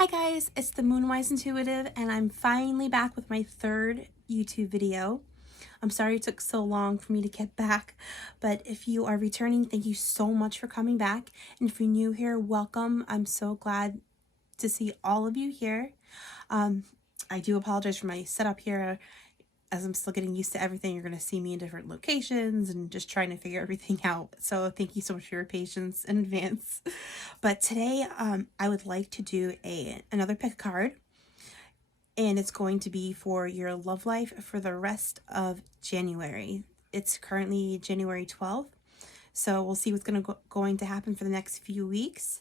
Hi guys, it's the Moonwise Intuitive, and I'm finally back with my third YouTube video. I'm sorry it took so long for me to get back, but if you are returning, thank you so much for coming back. And if you're new here, welcome. I'm so glad to see all of you here. I do apologize for my setup here. As I'm still getting used to everything, you're going to see me in different locations and just trying to figure everything out. So thank you so much for your patience in advance. But today I would like to do another pick a card. And it's going to be for your love life for the rest of January. It's currently January 12th. So we'll see what's going to happen for the next few weeks.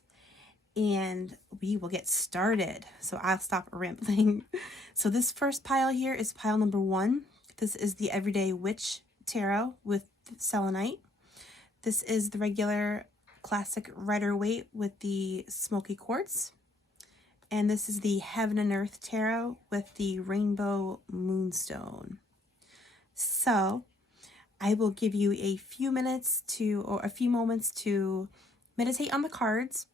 And we will get started. So I'll stop rambling. So this first pile here is pile number 1. This is the Everyday Witch Tarot with selenite. This is the regular classic Rider-Waite with the smoky quartz. And this is the Heaven and Earth Tarot with the Rainbow Moonstone. So I will give you a few moments to meditate on the cards.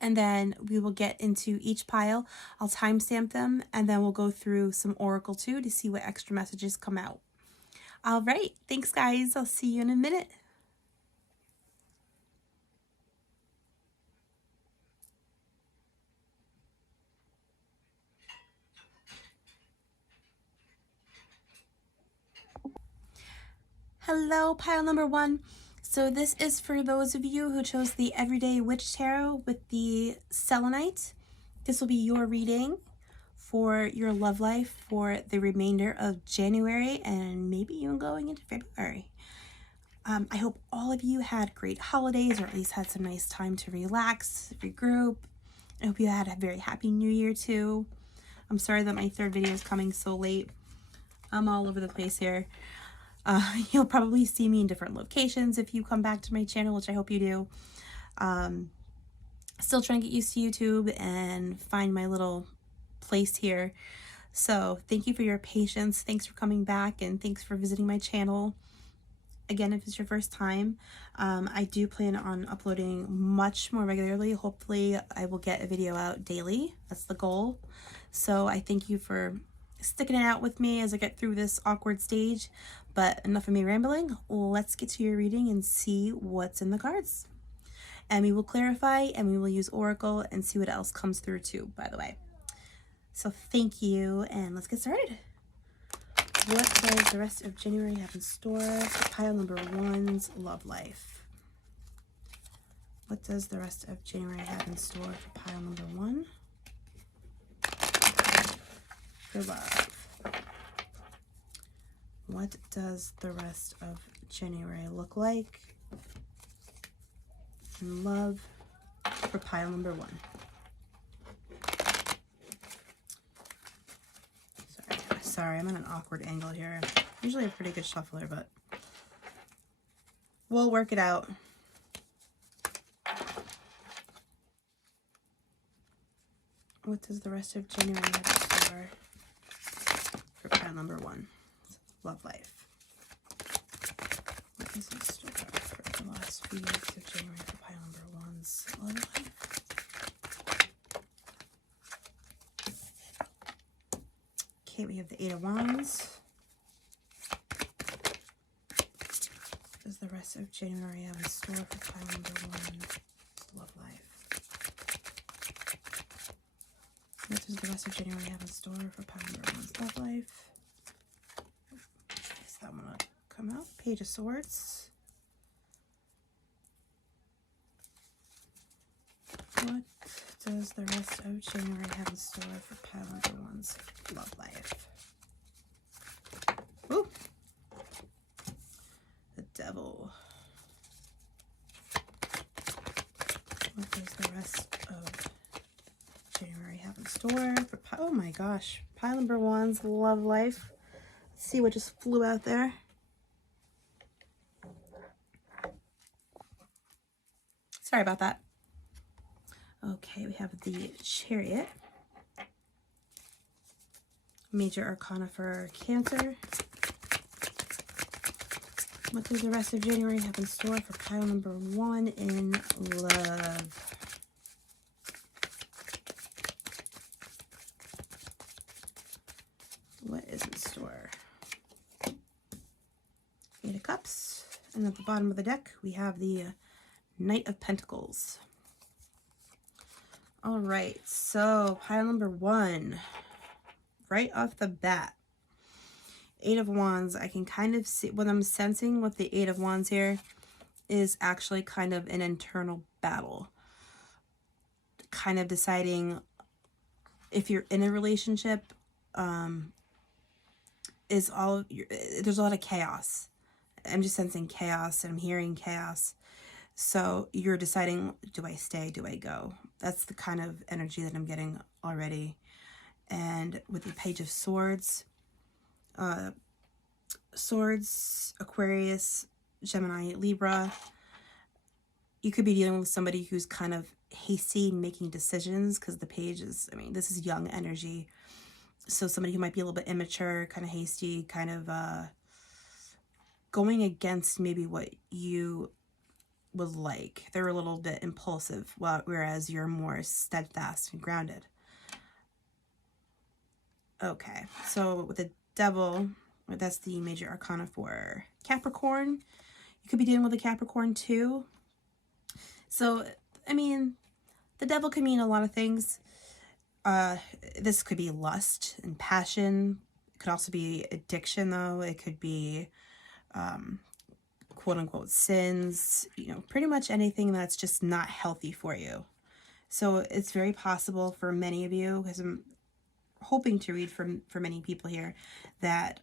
And then we will get into each pile. I'll timestamp them, and then we'll go through some Oracle too to see what extra messages come out. All right, thanks guys. I'll see you in a minute. Hello, pile number 1. So this is for those of you who chose the Everyday Witch Tarot with the selenite. This will be your reading for your love life for the remainder of January and maybe even going into February. I hope all of you had great holidays, or at least had some nice time to relax, regroup. I hope you had a very happy new year too. I'm sorry that my third video is coming so late. I'm all over the place here. You'll probably see me in different locations if you come back to my channel, which I hope you do. Still trying to get used to YouTube and find my little place here. So thank you for your patience. Thanks for coming back, and thanks for visiting my channel. Again, if it's your first time, I do plan on uploading much more regularly. Hopefully I will get a video out daily. That's the goal. So I thank you for sticking it out with me as I get through this awkward stage. But enough of me rambling. Let's get to your reading and see what's in the cards. And we will clarify, and we will use Oracle and see what else comes through too, by the way. So thank you, and let's get started. What does the rest of January have in store for pile number 1's love life? What does the rest of January have in store for pile number 1? For love. What does the rest of January look like in love for pile number 1? Sorry, I'm at an awkward angle here. Usually a pretty good shuffler, but we'll work it out. What does the rest of January have in store for pile number 1? Love life. What is in store for the last few weeks of January for pile number 1's love life? Okay, we have the 8 of Wands. What does the rest of January have in store for pile number 1's love life? What does the rest of January have in store for pile number 1's love life? That one will come out. Page of Swords. What does the rest of January have in store for pile number 1's love life? Ooh. The Devil. What does the rest of January have in store for oh my gosh, pile number 1's love life? See what just flew out there. Sorry about that. Okay, we have the Chariot. Major Arcana for Cancer. What does the rest of January have in store for pile number 1 in love? And at the bottom of the deck, we have the Knight of Pentacles. All right, so pile number 1, right off the bat, 8 of Wands. I can kind of see what I'm sensing with the 8 of Wands here is actually kind of an internal battle. Kind of deciding if you're in a relationship, there's a lot of chaos. I'm just sensing chaos, and I'm hearing chaos. So you're deciding, do I stay, do I go? That's the kind of energy that I'm getting already. And with the Page of Swords, Aquarius, Gemini, Libra, you could be dealing with somebody who's kind of hasty in making decisions, because the page is, I mean, this is young energy. So somebody who might be a little bit immature, kind of hasty, kind of going against maybe what you would like. They're a little bit impulsive, whereas you're more steadfast and grounded. Okay, so with the Devil, that's the major arcana for Capricorn. You could be dealing with a Capricorn too. So, I mean, the Devil can mean a lot of things. This could be lust and passion. It could also be addiction, though. It could be quote-unquote sins, you know, pretty much anything that's just not healthy for you. So it's very possible for many of you, because I'm hoping to read for many people here, that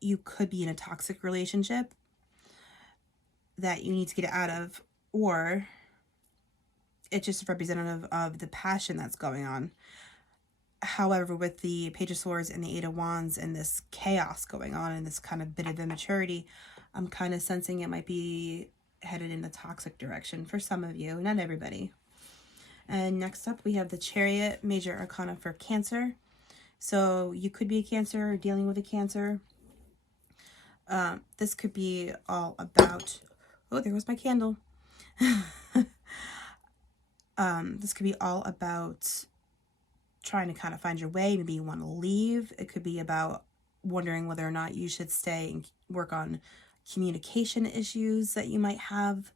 you could be in a toxic relationship that you need to get out of, or it's just representative of the passion that's going on. However, with the Page of Swords and the 8 of Wands and this chaos going on and this kind of bit of immaturity, I'm kind of sensing it might be headed in a toxic direction for some of you, not everybody. And next up, we have the Chariot, major arcana for Cancer. So you could be a Cancer or dealing with a Cancer. This could be all about, oh, there was my candle. This could be all about trying to kind of find your way. Maybe you want to leave. It could be about wondering whether or not you should stay and work on communication issues that you might have.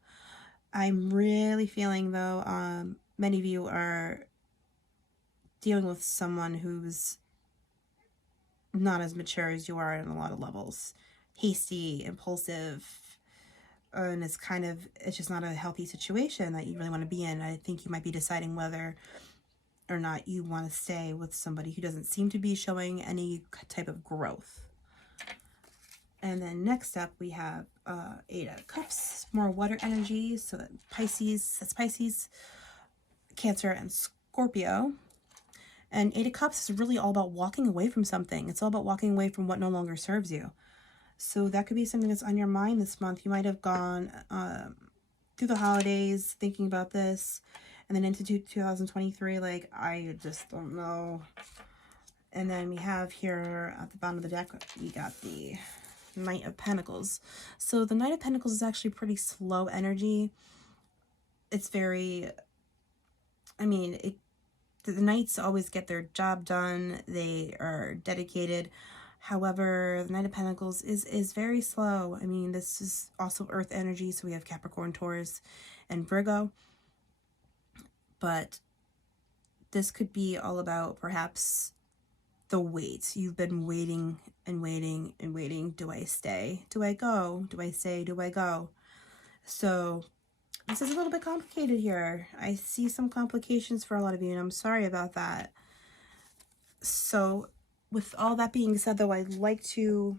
I'm really feeling, though, many of you are dealing with someone who's not as mature as you are in a lot of levels. Hasty, impulsive, and it's just not a healthy situation that you really want to be in. I think you might be deciding whether or not you want to stay with somebody who doesn't seem to be showing any type of growth. And then next up, we have 8 of Cups, more water energy. So that that's Pisces, Cancer, and Scorpio. And 8 of Cups is really all about walking away from something. It's all about walking away from what no longer serves you. So that could be something that's on your mind this month. You might have gone through the holidays thinking about this, and then into 2023, like, I just don't know. And then we have here at the bottom of the deck, we got the Knight of Pentacles. So the Knight of Pentacles is actually pretty slow energy. It's very, I mean, the Knights always get their job done. They are dedicated. However, the Knight of Pentacles is very slow. I mean, this is also Earth energy, so we have Capricorn, Taurus, and Virgo. But this could be all about perhaps the wait. You've been waiting and waiting and waiting. Do I stay? Do I go? Do I stay? Do I go? So this is a little bit complicated here. I see some complications for a lot of you, and I'm sorry about that. So with all that being said, though, I'd like to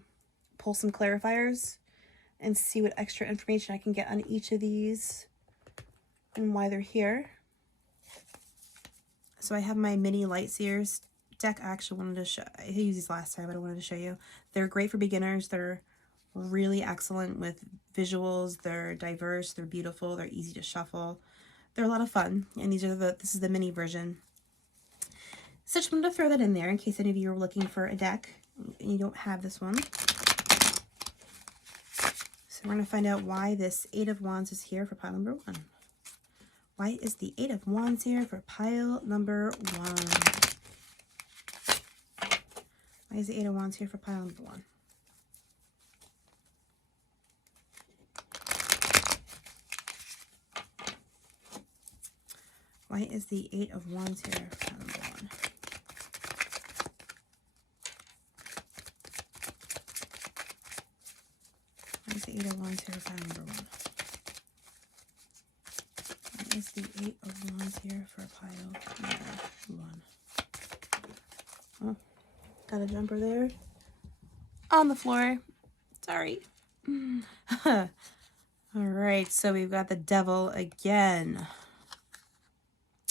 pull some clarifiers and see what extra information I can get on each of these and why they're here. So I have my mini Lightseers deck. I actually wanted to show, I used these last time, but I wanted to show you. They're great for beginners. They're really excellent with visuals. They're diverse. They're beautiful. They're easy to shuffle. They're a lot of fun. And this is the mini version. So just wanted to throw that in there in case any of you are looking for a deck and you don't have this one. So we're going to find out why this 8 of Wands is here for pile number 1. Why is the 8 of Wands here for pile number 1? Why is the 8 of Wands here for pile number 1? Why is the Eight of Wands here for pile number one? Why is the Eight of Wands here for pile number one? Why is the Eight of Wands here for pile number one? Oh, got a jumper there. On the floor. Sorry. All right, so we've got the Devil again.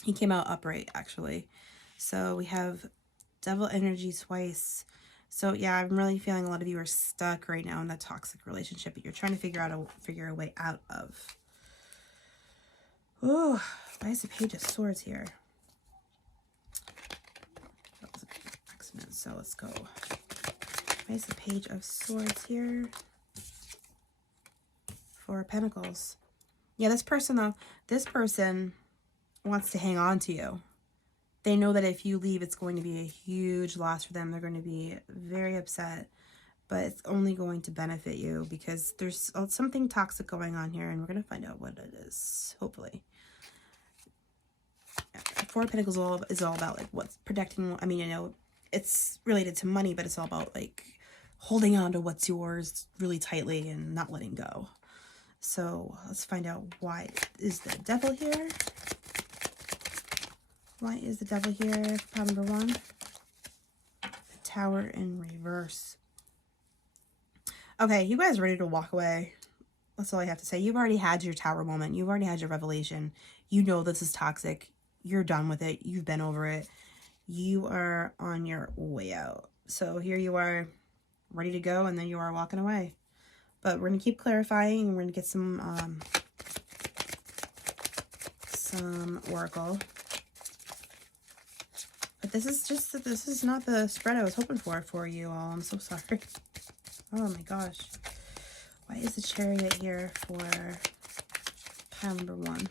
He came out upright, actually. So we have Devil energy twice. So yeah, I'm really feeling a lot of you are stuck right now in that toxic relationship that you're trying to figure a way out of. Oh, why is the Page of Swords here? That was an accident, so let's go. Why is the Page of Swords here? Four of Pentacles. Yeah, this person though, this person wants to hang on to you. They know that if you leave, it's going to be a huge loss for them. They're going to be very upset, but it's only going to benefit you because there's something toxic going on here, and we're going to find out what it is, hopefully. Four of Pentacles is all about like what's protecting. I mean, you know, it's related to money, but it's all about like holding on to what's yours really tightly and not letting go. So let's find out why is the Devil here. Why is the Devil here for pile number one? The Tower in reverse. Okay, you guys are ready to walk away. That's all I have to say. You've already had your Tower moment. You've already had your revelation. You know this is toxic. You're done with it. You've been over it. You are on your way out. So here you are, ready to go, and then you are walking away. But we're going to keep clarifying, and we're going to get some oracle. But this is not the spread I was hoping for you all. I'm so sorry. Oh my gosh. Why is the Chariot here for pile number one?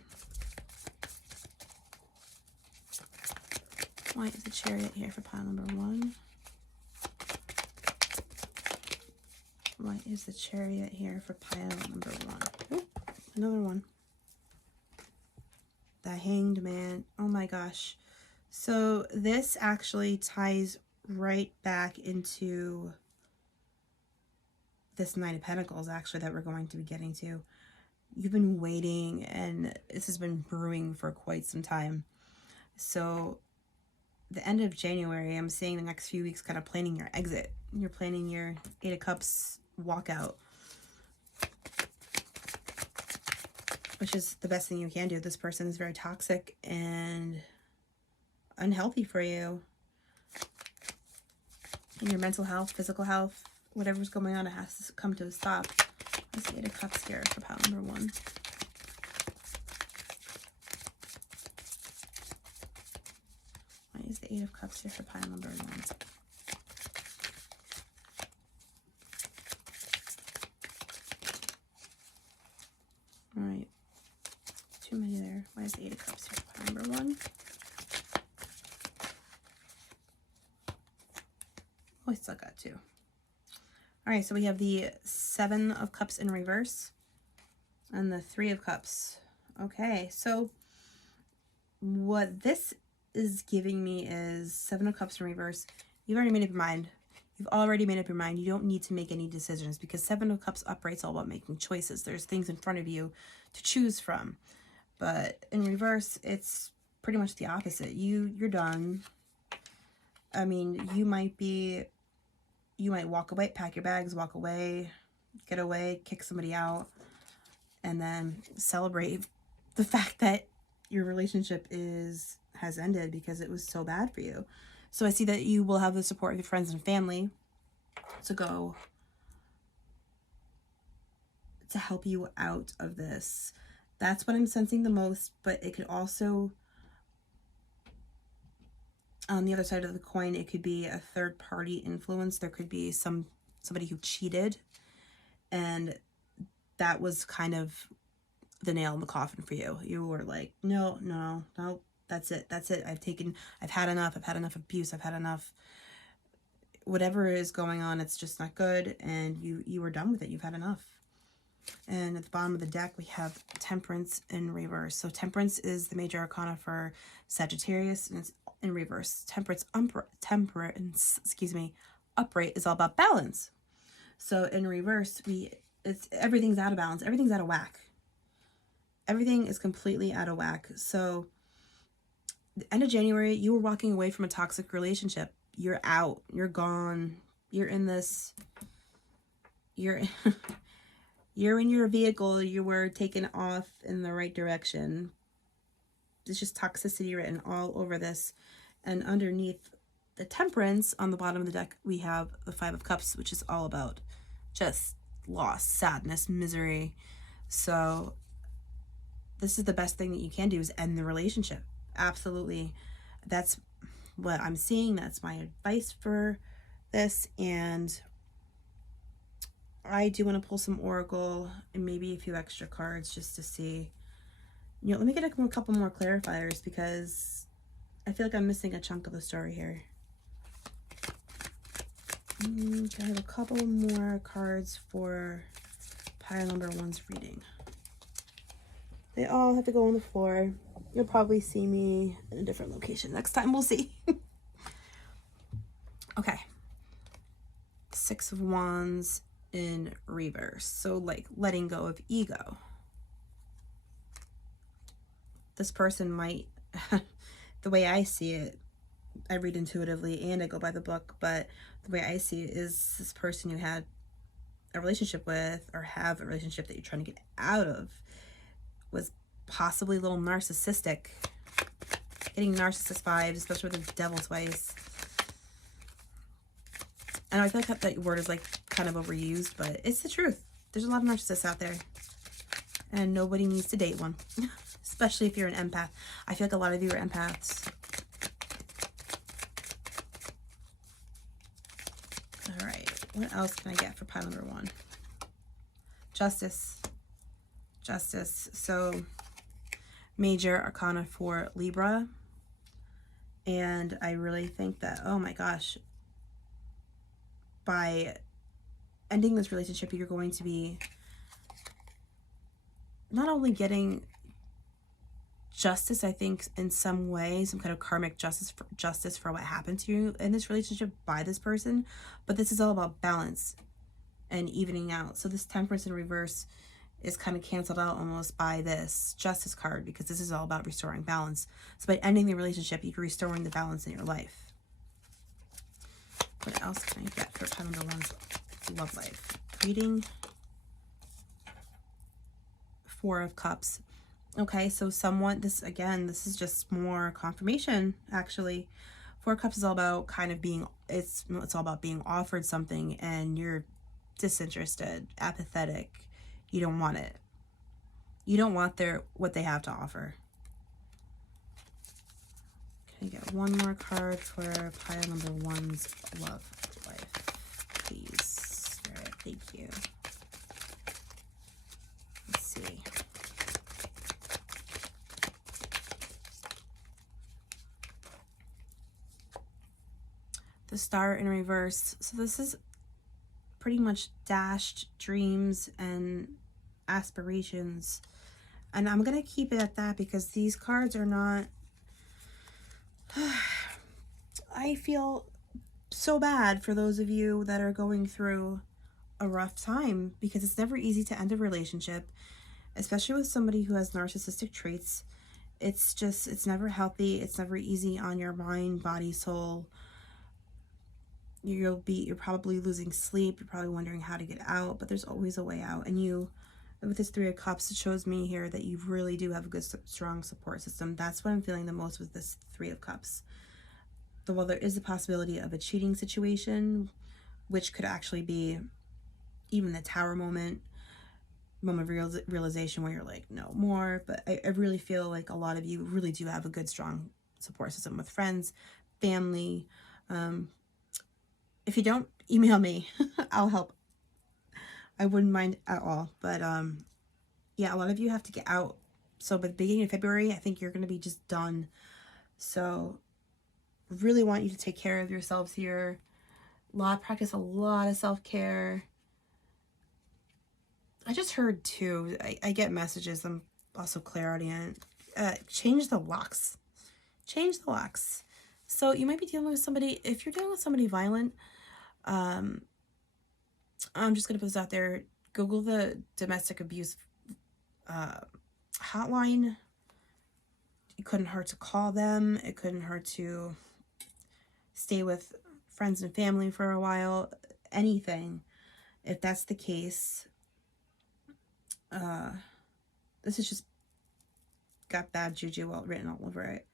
Why is the Chariot here for pile number one? Why is the Chariot here for pile number one? Ooh, another one. The Hanged Man. Oh my gosh. So this actually ties right back into this Knight of Pentacles, actually, that we're going to be getting to. You've been waiting, and this has been brewing for quite some time. So the end of January, I'm seeing the next few weeks kind of planning your exit. You're planning your Eight of Cups walkout, which is the best thing you can do. This person is very toxic and unhealthy for you. In your mental health, physical health, whatever's going on, it has to come to a stop. Let's see, Eight of Cups here for pile number one. Why is the Eight of Cups here for pile number one? All right, too many there. Why is the Eight of Cups here for pile number one? Oh, I still got two. All right, so we have the Seven of Cups in reverse and the Three of Cups. Okay, so what this is giving me is Seven of Cups in reverse. You've already made up your mind. You've already made up your mind. You don't need to make any decisions because Seven of Cups upright's all about making choices. There's things in front of you to choose from. But in reverse, it's pretty much the opposite. You're done. I mean, you might walk away, pack your bags, walk away, get away, kick somebody out, and then celebrate the fact that your relationship has ended because it was so bad for you. So I see that you will have the support of your friends and family to help you out of this. That's what I'm sensing the most, but it could also, on the other side of the coin, it could be a third-party influence. There could be somebody who cheated, and that was kind of the nail in the coffin for you. You were like, no, that's it. I've had enough. I've had enough abuse. I've had enough. Whatever is going on, it's just not good, and you were done with it. You've had enough. And at the bottom of the deck, we have Temperance in reverse. So Temperance is the major arcana for Sagittarius, and it's in reverse. Temperance, excuse me, upright is all about balance. So in reverse, everything's out of balance. Everything's out of whack. Everything is completely out of whack. So the end of January, you were walking away from a toxic relationship. You're out. You're gone. You're in this. You're you're in your vehicle. You were taken off in the right direction. There's just toxicity written all over this. And underneath the Temperance, on the bottom of the deck, we have the Five of Cups, which is all about just loss, sadness, misery. So this is the best thing that you can do, is end the relationship. Absolutely. That's what I'm seeing. That's my advice for this. And I do want to pull some Oracle and maybe a few extra cards just to see. You know, let me get a couple more clarifiers, because I feel like I'm missing a chunk of the story here. I have a couple more cards for pile number 1's reading. They all have to go on the floor. You'll probably see me in a different location next time. We'll see. Okay. 6 of Wands in reverse. So like letting go of ego. This person might, the way I see it, I read intuitively and I go by the book, but the way I see it is this person you had a relationship with, or have a relationship that you're trying to get out of, was possibly a little narcissistic. Getting narcissist vibes, especially with the devil's ways. I know I feel like that word is like kind of overused, but it's the truth. There's a lot of narcissists out there, and nobody needs to date one, especially if you're an empath. I feel like a lot of you are empaths. All right, what else can I get for pile number 1? Justice. Justice. So major arcana for Libra. And I really think that, oh my gosh, by ending this relationship, you're going to be not only getting justice, I think, in some way, some kind of karmic justice for what happened to you in this relationship by this person, but this is all about balance and evening out. So this Temperance in reverse is kind of canceled out almost by this Justice card, because this is all about restoring balance. So by ending the relationship, you're restoring the balance in your life. What else can I get for pile number 1's love life? Reading. 4 of Cups. Okay, so someone, this is just more confirmation, actually. 4 of Cups is all about kind of being, it's all about being offered something and you're disinterested, apathetic. You don't want it. You don't want what they have to offer. Can I get one more card for pile number 1's love life, please? All right, thank you. Let's see. The Star in reverse. So this is pretty much dashed dreams and aspirations, and I'm gonna keep it at that, because these cards are not I feel so bad for those of you that are going through a rough time, because it's never easy to end a relationship, especially with somebody who has narcissistic traits. It's never healthy. It's never easy on your mind, body, soul. You're probably losing sleep. You're probably wondering how to get out, but there's always a way out. And with this 3 of Cups, it shows me here that you really do have a good, strong support system. That's what I'm feeling the most with this 3 of Cups. While there is a possibility of a cheating situation, which could actually be even the Tower moment of realization where you're like, no more. But I really feel like a lot of you really do have a good, strong support system with friends, family. If you don't, email me. I'll help. I wouldn't mind at all. But yeah, a lot of you have to get out. So by the beginning of February, I think you're going to be just done. So really want you to take care of yourselves here. Practice a lot of self-care. I just heard too, I get messages, I'm also clairaudient. Change the locks. Change the locks. So you might be dealing with somebody, if you're dealing with somebody violent, I'm just going to put this out there. Google the domestic abuse hotline. It couldn't hurt to call them. It couldn't hurt to stay with friends and family for a while. Anything. If that's the case, this is just got bad juju written all over it.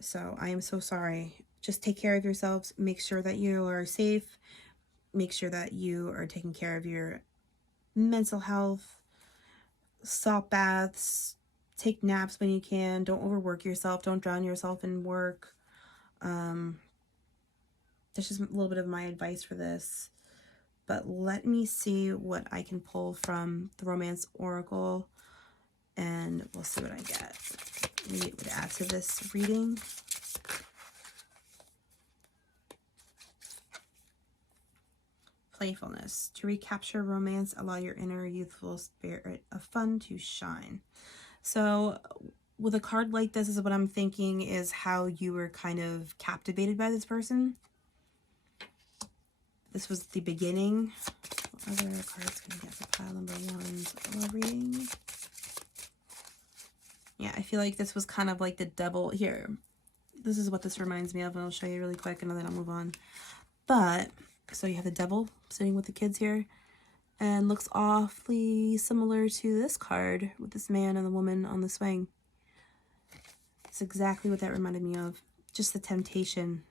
So I am so sorry. Just take care of yourselves. Make sure that you are safe. Make sure that you are taking care of your mental health. Salt baths. Take naps when you can. Don't overwork yourself. Don't drown yourself in work. That's just a little bit of my advice for this. But let me see what I can pull from the Romance Oracle, and we'll see what I get. We would add to this reading. Playfulness. To recapture romance, allow your inner youthful spirit of fun to shine. So with a card like this, is what I'm thinking is how you were kind of captivated by this person. This was the beginning. What other cards can I get for pile number 1's reading? Yeah, I feel like this was kind of like the devil. Here, this is what this reminds me of, and I'll show you really quick, and then I'll move on. But, so you have the devil sitting with the kids here, and looks awfully similar to this card with this man and the woman on the swing. It's exactly what that reminded me of. Just the temptation.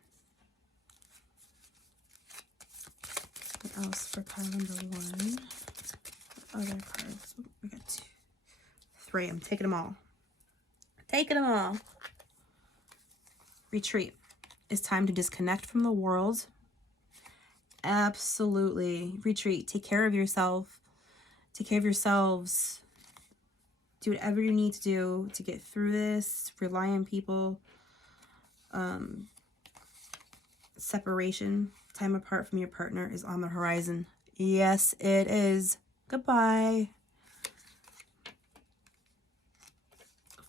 What else for pile number 1? Other cards. We got 2, 3. I'm taking them all. Taking them all. Retreat. It's time to disconnect from the world. Absolutely. Retreat. Take care of yourself. Take care of yourselves. Do whatever you need to do to get through this. Rely on people. Separation. Time apart from your partner is on the horizon. Yes, it is. Goodbye.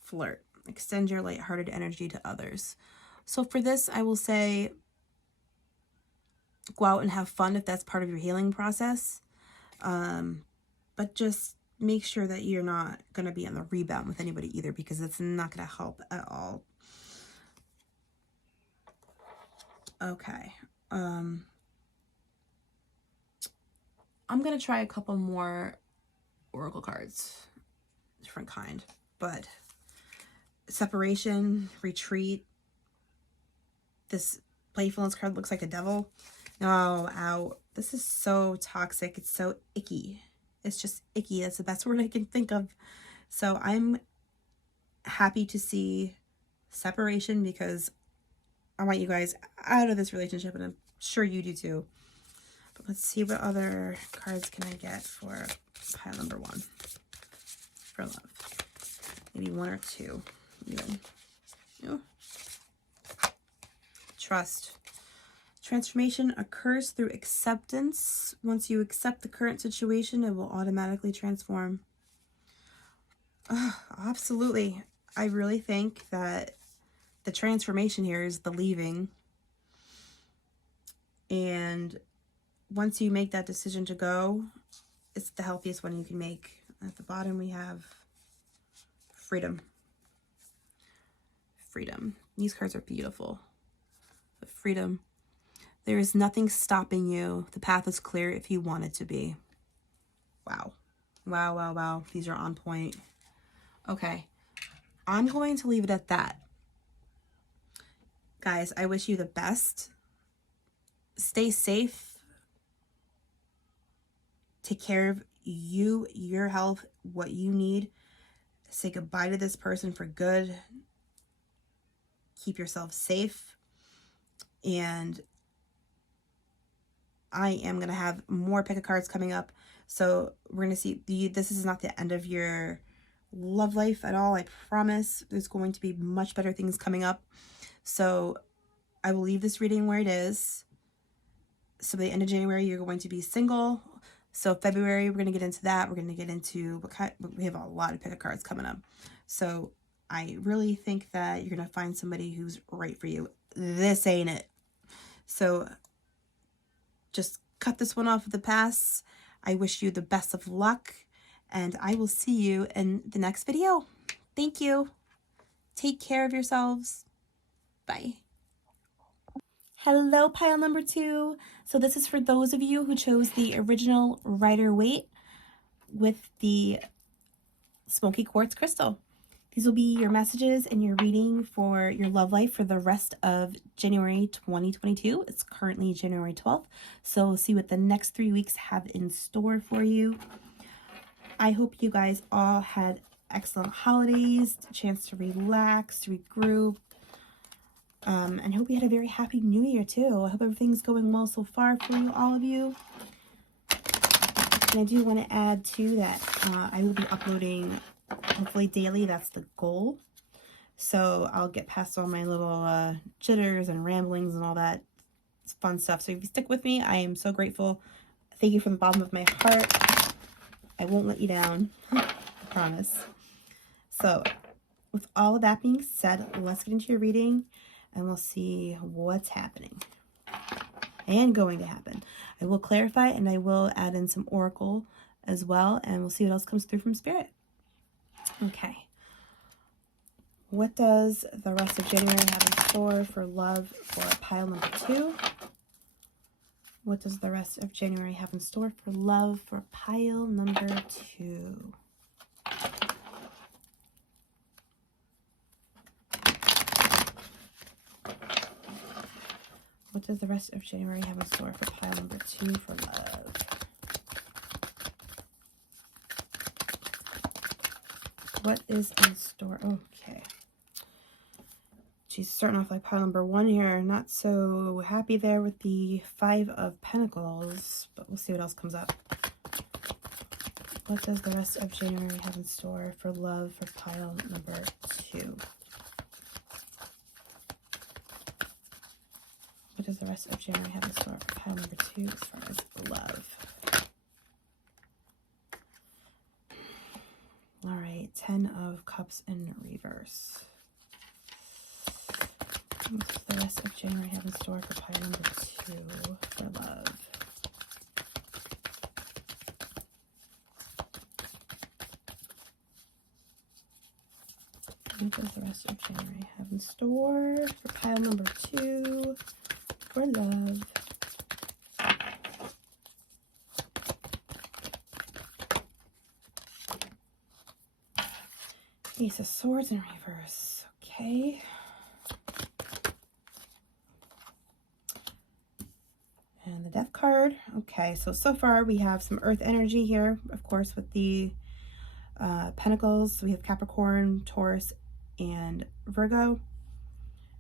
Flirt. Extend your lighthearted energy to others. So for this, I will say, go out and have fun if that's part of your healing process. But just make sure that you're not going to be on the rebound with anybody either, because it's not going to help at all. Okay. I'm going to try a couple more oracle cards. Different kind. But separation, retreat. This playfulness card looks like a devil. No, ow. This is so toxic. It's so icky. It's just icky. That's the best word I can think of. So I'm happy to see separation, because I want you guys out of this relationship, and I'm sure you do too. But let's see, what other cards can I get for pile number 1 for love? Maybe 1 or 2 even. Oh. Trust. Transformation occurs through acceptance. Once you accept the current situation, it will automatically transform. Absolutely. I really think that the transformation here is the leaving. And once you make that decision to go, it's the healthiest one you can make. At the bottom, we have freedom. Freedom. These cards are beautiful. But freedom. There is nothing stopping you. The path is clear if you want it to be. Wow. Wow, wow, wow. These are on point. Okay. I'm going to leave it at that. Guys, I wish you the best. Stay safe. Take care of you, your health, what you need. Say goodbye to this person for good. Keep yourself safe. And I am going to have more pick of cards coming up. So we're going to see, this is not the end of your love life at all. I promise there's going to be much better things coming up. So I will leave this reading where it is. So by the end of January, you're going to be single, So February, we're going to get into that. We're going to get into what kind, we have a lot of pickup cards coming up. So I really think that you're going to find somebody who's right for you. This ain't it. So just cut this one off of the pass. I wish you the best of luck, and I will see you in the next video. Thank you. Take care of yourselves. Bye. Hello, pile number 2. So this is for those of you who chose the original Rider-Waite with the smoky quartz crystal. These will be your messages and your reading for your love life for the rest of January 2022. It's currently January 12th, so we'll see what the next 3 weeks have in store for you. I hope you guys all had excellent holidays, a chance to relax, regroup, and hope you had a very happy new year too. I hope everything's going well so far for you, all of you. And I do want to add too that I will be uploading hopefully daily. That's the goal. So I'll get past all my little jitters and ramblings and all that fun stuff. So if you stick with me, I am so grateful. Thank you from the bottom of my heart. I won't let you down. I promise. So with all of that being said, let's get into your reading and we'll see what's happening and going to happen. I will clarify and I will add in some oracle as well, and we'll see what else comes through from Spirit. Okay. What does the rest of January have in store for love for pile number 2? What does the rest of January have in store for love for pile number 2? What does the rest of January have in store for pile number 2 for love? What is in store? Okay. She's starting off like pile number 1 here. Not so happy there with the 5 of Pentacles, but we'll see what else comes up. What does the rest of January have in store for love for pile number 2? What does the rest of January have in store for pile number 2 as far as love? All right, 10 of Cups in reverse. What does the rest of January have in store for pile number 2 for love? What does the rest of January have in store for pile number 2 for love? Ace of Swords in reverse. Okay. And the Death card. Okay, so far we have some Earth energy here, of course, with the Pentacles. So we have Capricorn, Taurus, and Virgo.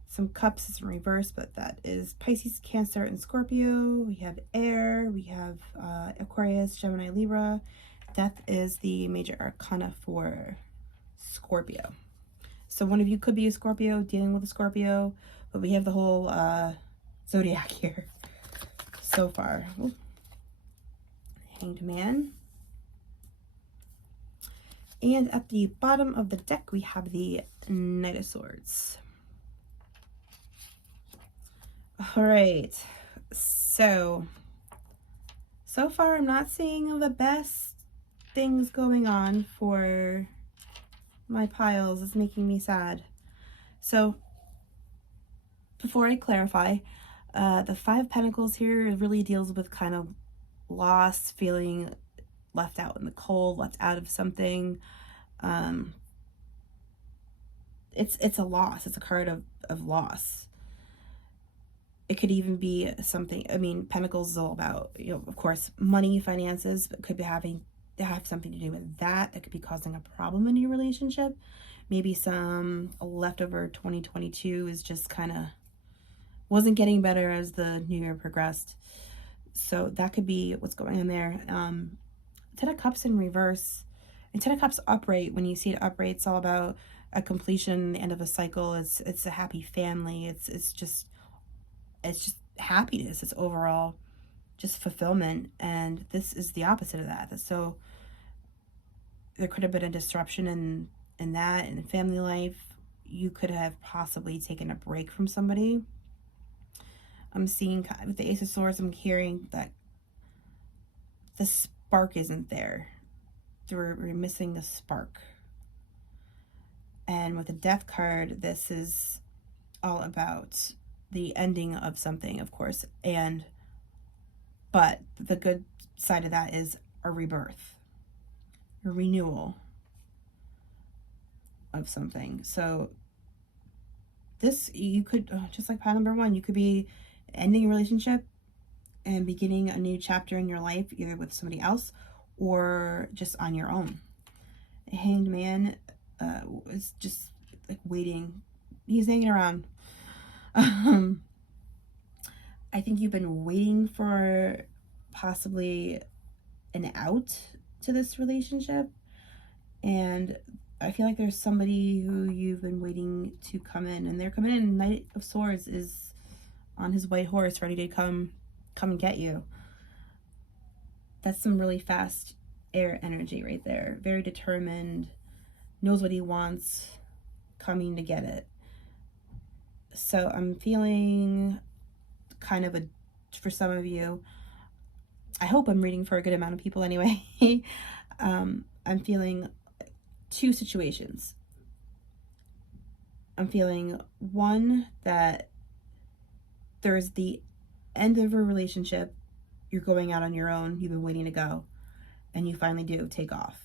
Some Cups is in reverse, but that is Pisces, Cancer, and Scorpio. We have Air. We have Aquarius, Gemini, Libra. Death is the major arcana for Scorpio. So one of you could be a Scorpio, dealing with a Scorpio, but we have the whole zodiac here so far. Ooh. Hanged Man. And at the bottom of the deck, we have the Knight of Swords. All right. So far, I'm not seeing the best things going on for my piles. It's making me sad. So before I clarify, the 5 of Pentacles here really deals with kind of loss, feeling left out in the cold, left out of something. It's a loss. It's a card of loss. It could even be something, I mean, Pentacles is all about, you know, of course, money, finances, but could be have something to do with that. It could be causing a problem in your relationship. Maybe some leftover 2022 is just kind of wasn't getting better as the new year progressed. So that could be what's going on there. 10 of Cups in reverse and 10 of Cups upright. When you see it upright, it's all about a completion, the end of a cycle. It's a happy family. It's just happiness. It's overall just fulfillment. And this is the opposite of that. So there could have been a disruption in that, in family life. You could have possibly taken a break from somebody. I'm seeing with the Ace of Swords, I'm hearing that the spark isn't there. We're missing the spark. And with the Death card, this is all about the ending of something, of course. But the good side of that is a rebirth, a renewal of something. So this, you could, just like pile number one, you could be ending a relationship and beginning a new chapter in your life, either with somebody else or just on your own. A Hanged Man is just like waiting. He's hanging around. I think you've been waiting for possibly an out to this relationship, and I feel like there's somebody who you've been waiting to come in, and they're coming in. Knight of Swords is on his white horse, ready to come and get you. That's some really fast air energy right there. Very determined, knows what he wants, coming to get it. So I'm feeling kind of for some of you, I hope I'm reading for a good amount of people anyway. I'm feeling two situations. I'm feeling one, that there's the end of a relationship, you're going out on your own, you've been waiting to go, and you finally do take off.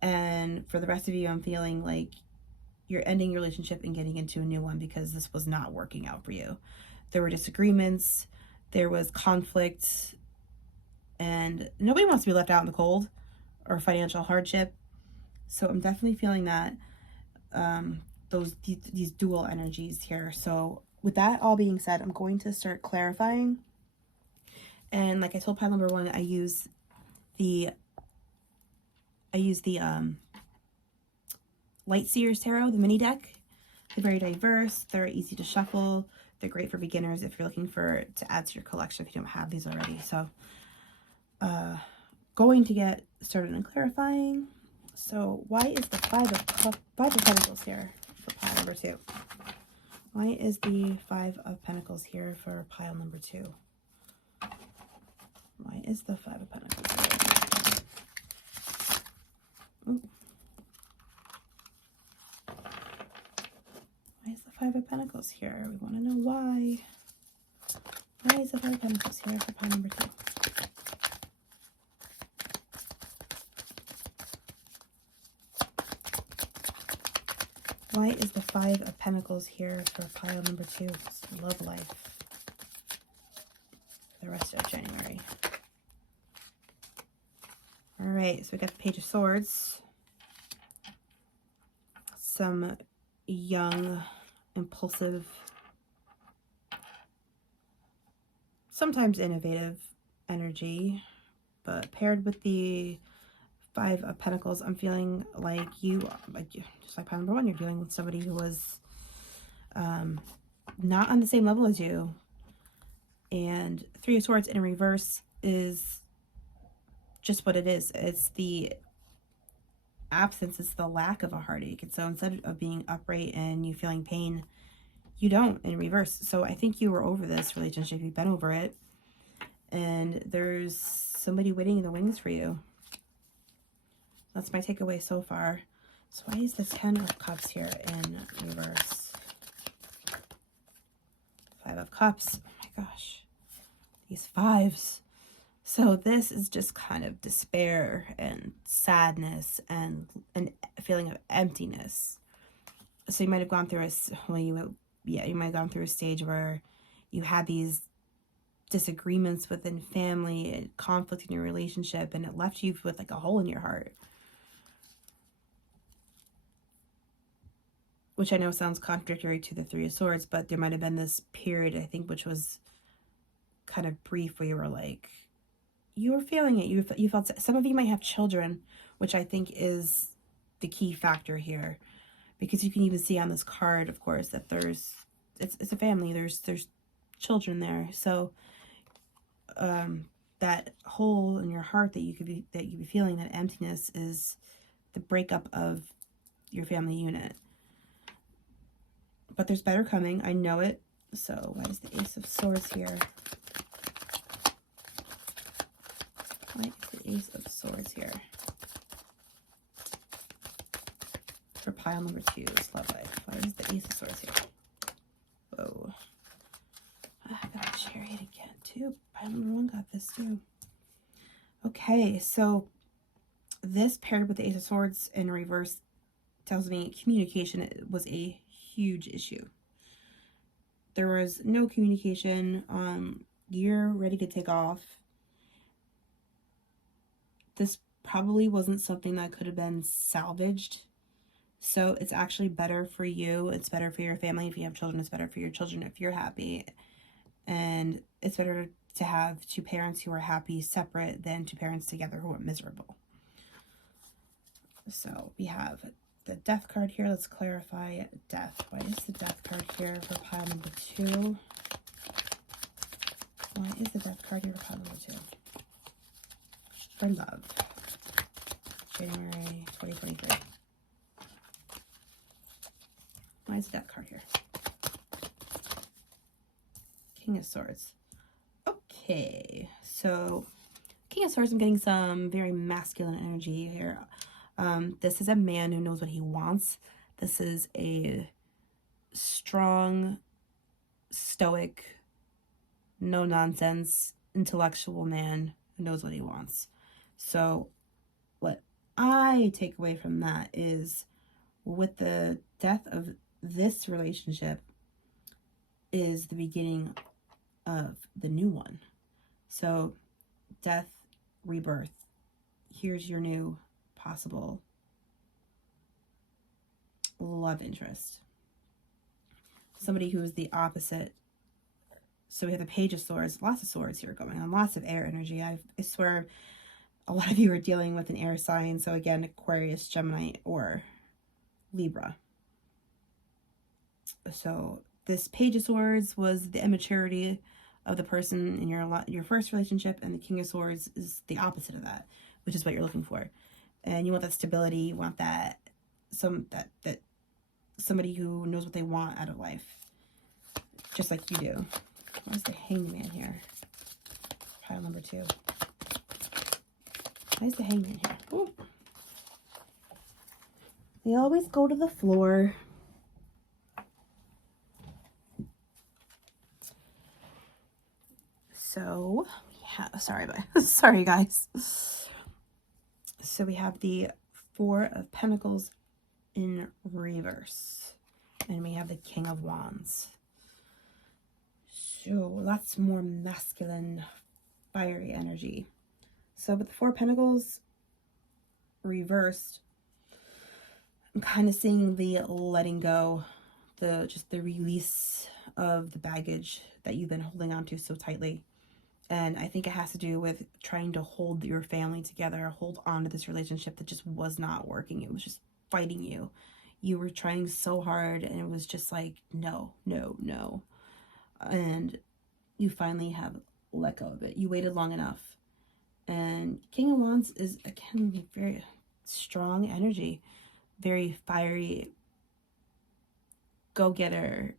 And for the rest of you, I'm feeling like you're ending your relationship and getting into a new one because this was not working out for you. There were disagreements, there was conflict, and nobody wants to be left out in the cold or financial hardship. So I'm definitely feeling that, these dual energies here. So with that all being said, I'm going to start clarifying. And like I told pile number one, I use the Light Seers Tarot, the mini deck. They're very diverse. They're easy to shuffle. They're great for beginners if you're looking to add to your collection if you don't have these already. So going to get started on clarifying. So why is the Five of Pentacles here for pile number two? Why is the Five of Pentacles here for pile number two? Why is the Five of Pentacles here? Ooh. Why is the Five of Pentacles here? We want to know why. Why is the Five of Pentacles here for pile number two? Why is the Five of Pentacles here for pile number two? It's love life. The rest of January. All right, so we got the Page of Swords. Some young, impulsive, sometimes innovative energy, but paired with the Five of Pentacles, I'm feeling like just like pile number one, you're dealing with somebody who was not on the same level as you. And Three of Swords in reverse is just what it is. It's the absence, it's the lack of a heartache. And so instead of being upright and you feeling pain, you don't in reverse. So I think you were over this relationship. You've been over it. And there's somebody waiting in the wings for you. That's my takeaway so far. So why is the Ten of Cups here in reverse? Five of Cups. Oh my gosh. These fives. So this is just kind of despair and sadness and a feeling of emptiness. So you might have gone through you might have gone through a stage where you had these disagreements within family and conflict in your relationship, and it left you with like a hole in your heart. Which I know sounds contradictory to the Three of Swords, but there might have been this period, I think, which was kind of brief, where you were like, you were feeling it. You felt, some of you might have children, which I think is the key factor here, because you can even see on this card, of course, that it's a family. There's children there. So that hole in your heart that you could be feeling, that emptiness, is the breakup of your family unit. But there's better coming. I know it. So why is the Ace of Swords here? Why is the Ace of Swords here? For pile number 2, Love Life. Why is the Ace of Swords here? Whoa. I got a Chariot again, too. Pile number 1 got this, too. Okay, so this paired with the Ace of Swords in reverse tells me communication was a huge issue. There was no communication. You're ready to take off. This probably wasn't something that could have been salvaged. So it's actually better for you. It's better for your family. If you have children, it's better for your children if you're happy. And it's better to have 2 parents who are happy separate than 2 parents together who are miserable. So we have the Death card here. Let's clarify Death. Why is the Death card here for pile number 2? Why is the Death card here for pile number 2? For love. January 2023. Why is the Death card here? King of Swords. Okay, so King of Swords, I'm getting some very masculine energy here. This is a man who knows what he wants. This is a strong, stoic, no-nonsense, intellectual man who knows what he wants. So what I take away from that is, with the death of this relationship is the beginning of the new one. So death, rebirth. Here's your new possible love interest. Somebody who is the opposite. So we have the Page of Swords, lots of swords here going on, lots of air energy. I swear a lot of you are dealing with an air sign. So again, Aquarius, Gemini, or Libra. So this Page of Swords was the immaturity of the person in your first relationship, and the King of Swords is the opposite of that, which is what you're looking for. And you want that stability, you want that somebody who knows what they want out of life, just like you do. Where's the Hangman here? Pile number 2. Why is the Hangman here? Ooh. They always go to the floor. So we have, sorry guys. So we have the 4 of Pentacles in reverse, and we have the King of Wands. So lots more masculine, fiery energy. So with the 4 of Pentacles reversed, I'm kind of seeing the letting go, just the release of the baggage that you've been holding on to so tightly. And I think it has to do with trying to hold your family together, hold on to this relationship that just was not working. It was just fighting you. You were trying so hard, and it was just like, no, no, no. And you finally have let go of it. You waited long enough. And King of Wands is, again, very strong energy, very fiery, go-getter.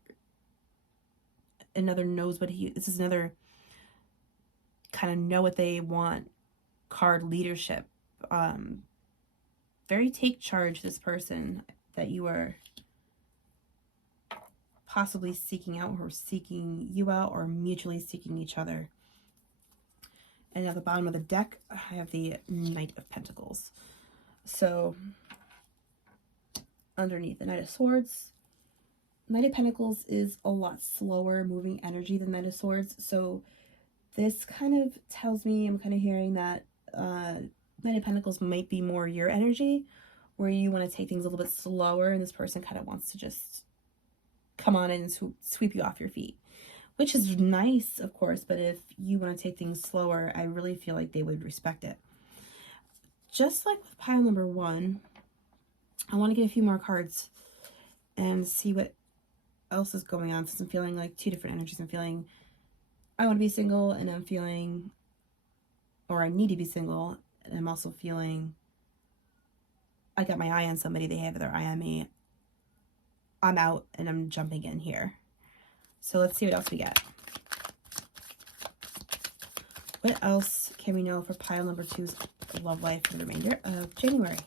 This is another kind of know what they want card, leadership. Very take charge, this person that you are possibly seeking out, or seeking you out, or mutually seeking each other. And at the bottom of the deck, I have the Knight of Pentacles. So underneath the Knight of Swords, Knight of Pentacles is a lot slower moving energy than Knight of Swords. So this kind of tells me, I'm kind of hearing that Knight of Pentacles might be more your energy, where you want to take things a little bit slower, and this person kind of wants to just come on in and sweep you off your feet, which is nice, of course, but if you want to take things slower, I really feel like they would respect it. Just like with pile number 1, I want to get a few more cards and see what else is going on, since I'm feeling like 2 different energies. I'm feeling I want to be single and I'm feeling, or I need to be single, and I'm also feeling I got my eye on somebody, they have their eye on me. I'm out and I'm jumping in here. So let's see what else we get. What else can we know for pile number 2's love life for the remainder of January?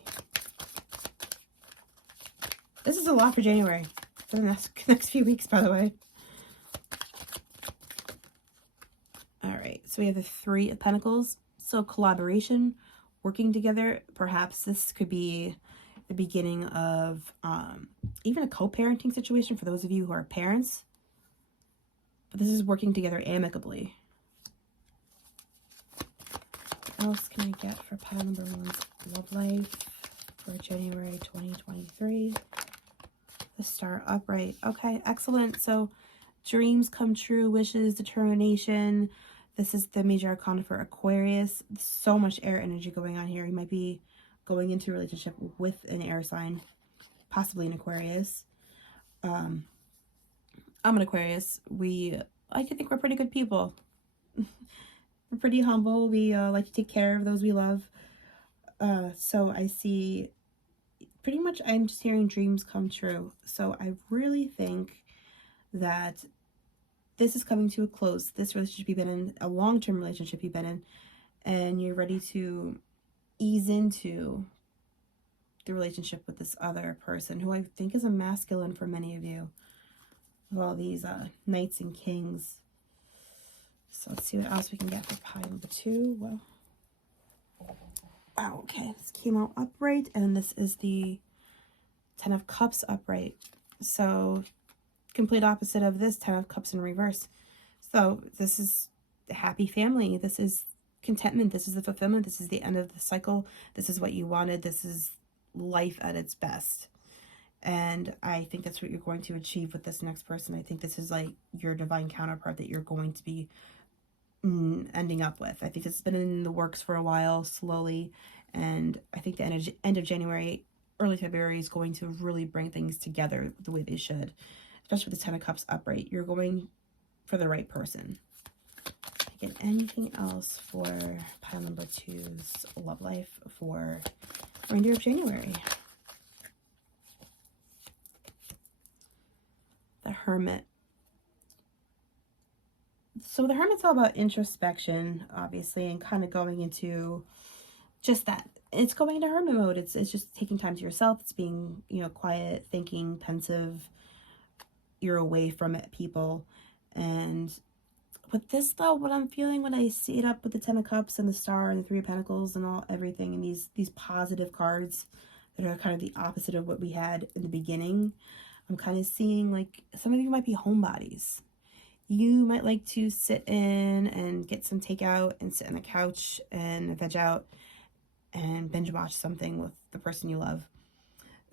This is a lot for January. For the next few weeks, by the way. Alright, so we have the 3 of Pentacles. So collaboration, working together. Perhaps this could be the beginning of even a co-parenting situation for those of you who are parents. But this is working together amicably. What else can I get for pile number 1's love life for January 2023? The Star upright. Okay, excellent. So dreams come true, wishes, determination. This is the major arcana for Aquarius. So much air energy going on here. You might be going into a relationship with an air sign, possibly an Aquarius. I'm an Aquarius. I like to think we're pretty good people. We're pretty humble. We like to take care of those we love. So I see pretty much, I'm just hearing dreams come true. So I really think that this is coming to a close. This relationship you've been in, a long-term relationship you've been in, and you're ready to ease into the relationship with this other person who I think is a masculine for many of you. With all these knights and kings. So let's see what else we can get for pile number 2. Well, wow, okay, this came out upright, and this is the 10 of Cups upright. So complete opposite of this 10 of Cups in reverse. So this is a happy family. This is contentment. This is the fulfillment. This is the end of the cycle. This is what you wanted. This is life at its best. And I think that's what you're going to achieve with this next person. I think this is like your divine counterpart that you're going to be ending up with. I think it's been in the works for a while, slowly. And I think the end of January, early February is going to really bring things together the way they should. Especially with the 10 of Cups upright. You're going for the right person. Again, anything else for pile number 2's love life for remainder of January? The Hermit. So the Hermit's all about introspection, obviously, and kind of going into just that. It's going into hermit mode. It's just taking time to yourself. It's being, quiet, thinking, pensive. You're away from it, people. And with this, though, what I'm feeling when I see it up with the 10 of Cups and the Star and the 3 of Pentacles and everything, and these positive cards that are kind of the opposite of what we had in the beginning, I'm kind of seeing, like, some of you might be homebodies. You might like to sit in and get some takeout and sit on the couch and veg out and binge watch something with the person you love.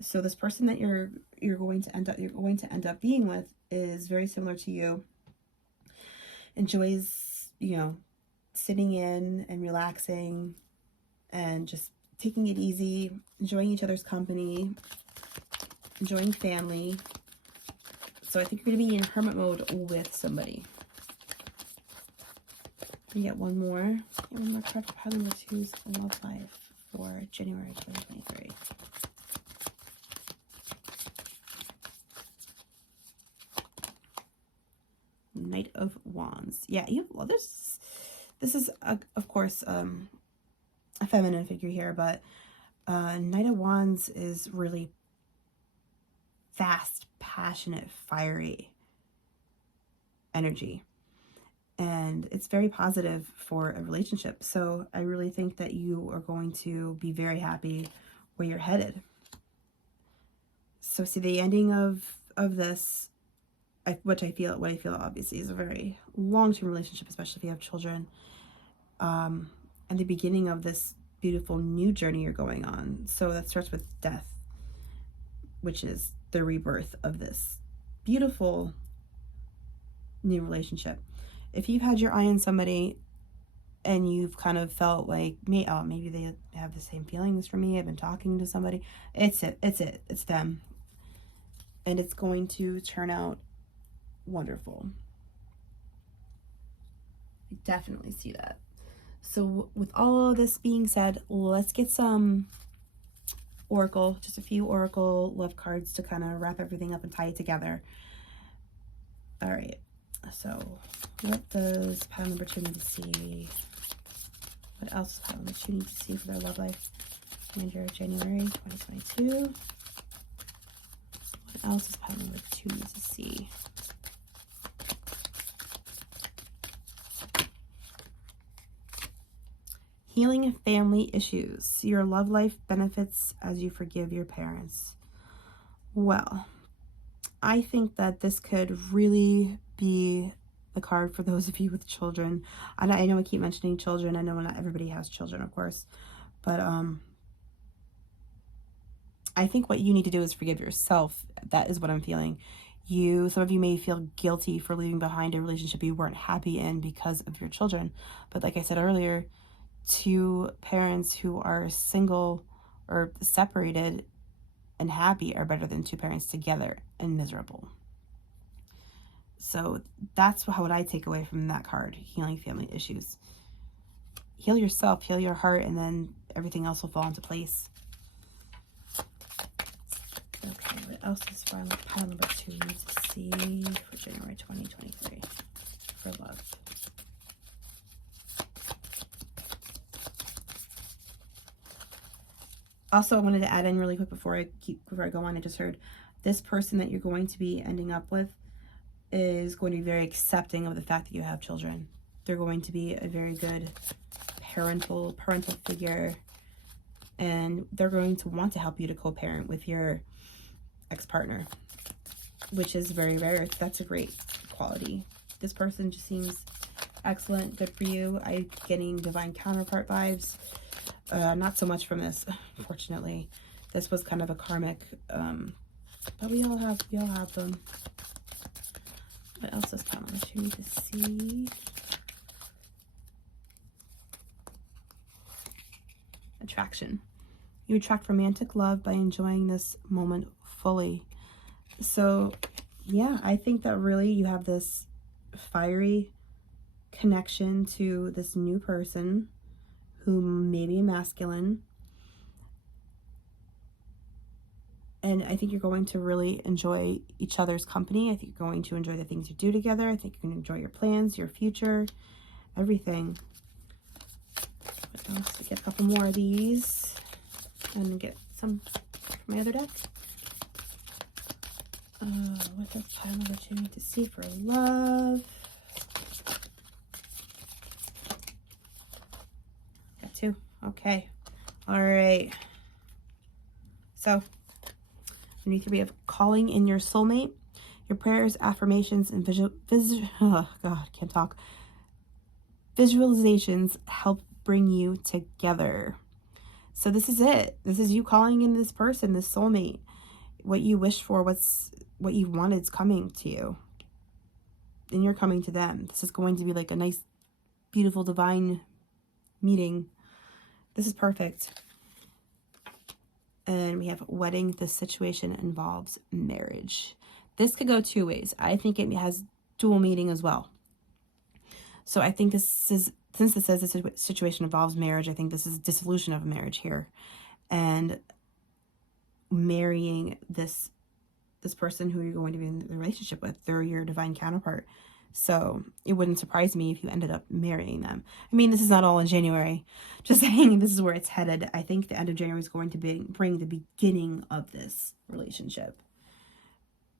So this person that you're going to end up being with is very similar to you. Enjoys, sitting in and relaxing and just taking it easy, enjoying each other's company, enjoying family. So I think you're going to be in hermit mode with somebody. We get one more. One more card for pile number 2's love life for January 2023. Knight of Wands. Yeah, this is of course a feminine figure here, but Knight of Wands is really fast, passionate, fiery energy. And it's very positive for a relationship. So I really think that you are going to be very happy where you're headed. So see, the ending of this, what I feel obviously is a very long-term relationship, especially if you have children. And the beginning of this beautiful new journey you're going on. So that starts with death, which is the rebirth of this beautiful new relationship. If you've had your eye on somebody and you've kind of felt like, maybe they have the same feelings for me, I've been talking to somebody, it's them. And it's going to turn out wonderful. definitely see that. So with all of this being said, let's get some Oracle, just a few Oracle love cards to kind of wrap everything up and tie it together. All right, so what does pile number 2 need to see? What else does pile number 2 need to see for their love life? January 2022. What else does pile number 2 need to see? Healing family issues. Your love life benefits as you forgive your parents. Well, I think that this could really be the card for those of you with children. I know I keep mentioning children. I know not everybody has children, of course. But I think what you need to do is forgive yourself. That is what I'm feeling. Some of you may feel guilty for leaving behind a relationship you weren't happy in because of your children. But like I said earlier, 2 parents who are single or separated and happy are better than 2 parents together and miserable. So that's what I take away from that card, healing family issues. Heal yourself, heal your heart, and then everything else will fall into place. Okay, what else is pile number 2 needs to see for January 2023 for love? Also, I wanted to add in really quick before I go on. I just heard this person that you're going to be ending up with is going to be very accepting of the fact that you have children. They're going to be a very good parental figure, and they're going to want to help you to co-parent with your ex-partner, which is very rare. That's a great quality. This person just seems excellent, good for you. I'm getting divine counterpart vibes. Not so much from this, unfortunately. This was kind of a karmic, but we all have them. What else is coming? You need to see. Attraction. You attract romantic love by enjoying this moment fully. So, yeah, I think that really you have this fiery connection to this new person who may be masculine. And I think you're going to really enjoy each other's company. I think you're going to enjoy the things you do together. I think you're going to enjoy your plans, your future, everything. What else? Get a couple more of these and get some from my other deck. What does pile number 2 need to see for love? Got 2. Okay. All right. So, underneath here we have calling in your soulmate. Your prayers, affirmations, and visualizations help bring you together. So this is it. This is you calling in this person, this soulmate. What you wish for, what you wanted is coming to you. And you're coming to them. This is going to be like a nice, beautiful, divine meeting. This is perfect. And we have wedding. This situation involves marriage. This could go 2 ways. I think it has dual meaning as well. So I think this is, since it says this situation involves marriage, I think this is dissolution of a marriage here. And marrying this person who you're going to be in the relationship with. They're your divine counterpart. So it wouldn't surprise me if you ended up marrying them. I mean, this is not all in January. Just saying, this is where it's headed. I think the end of January is going to bring the beginning of this relationship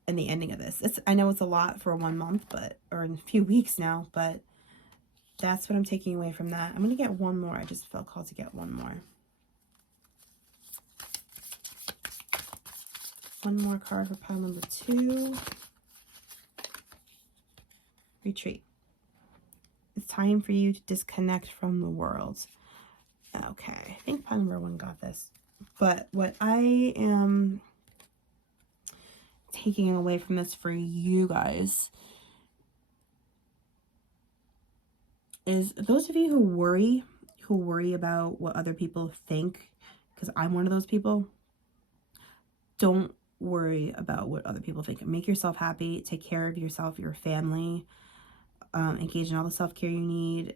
and the ending of this. I know it's a lot for 1 month, or in a few weeks now, but that's what I'm taking away from that. I'm going to get one more. I just felt called to get one more. One more card for pile number 2. Retreat. It's time for you to disconnect from the world. Okay, I think pile number 1 got this. But what I am taking away from this for you guys is those of you who worry about what other people think, because I'm one of those people, don't worry about what other people think. Make yourself happy. Take care of yourself, your family. Engage in all the self-care you need.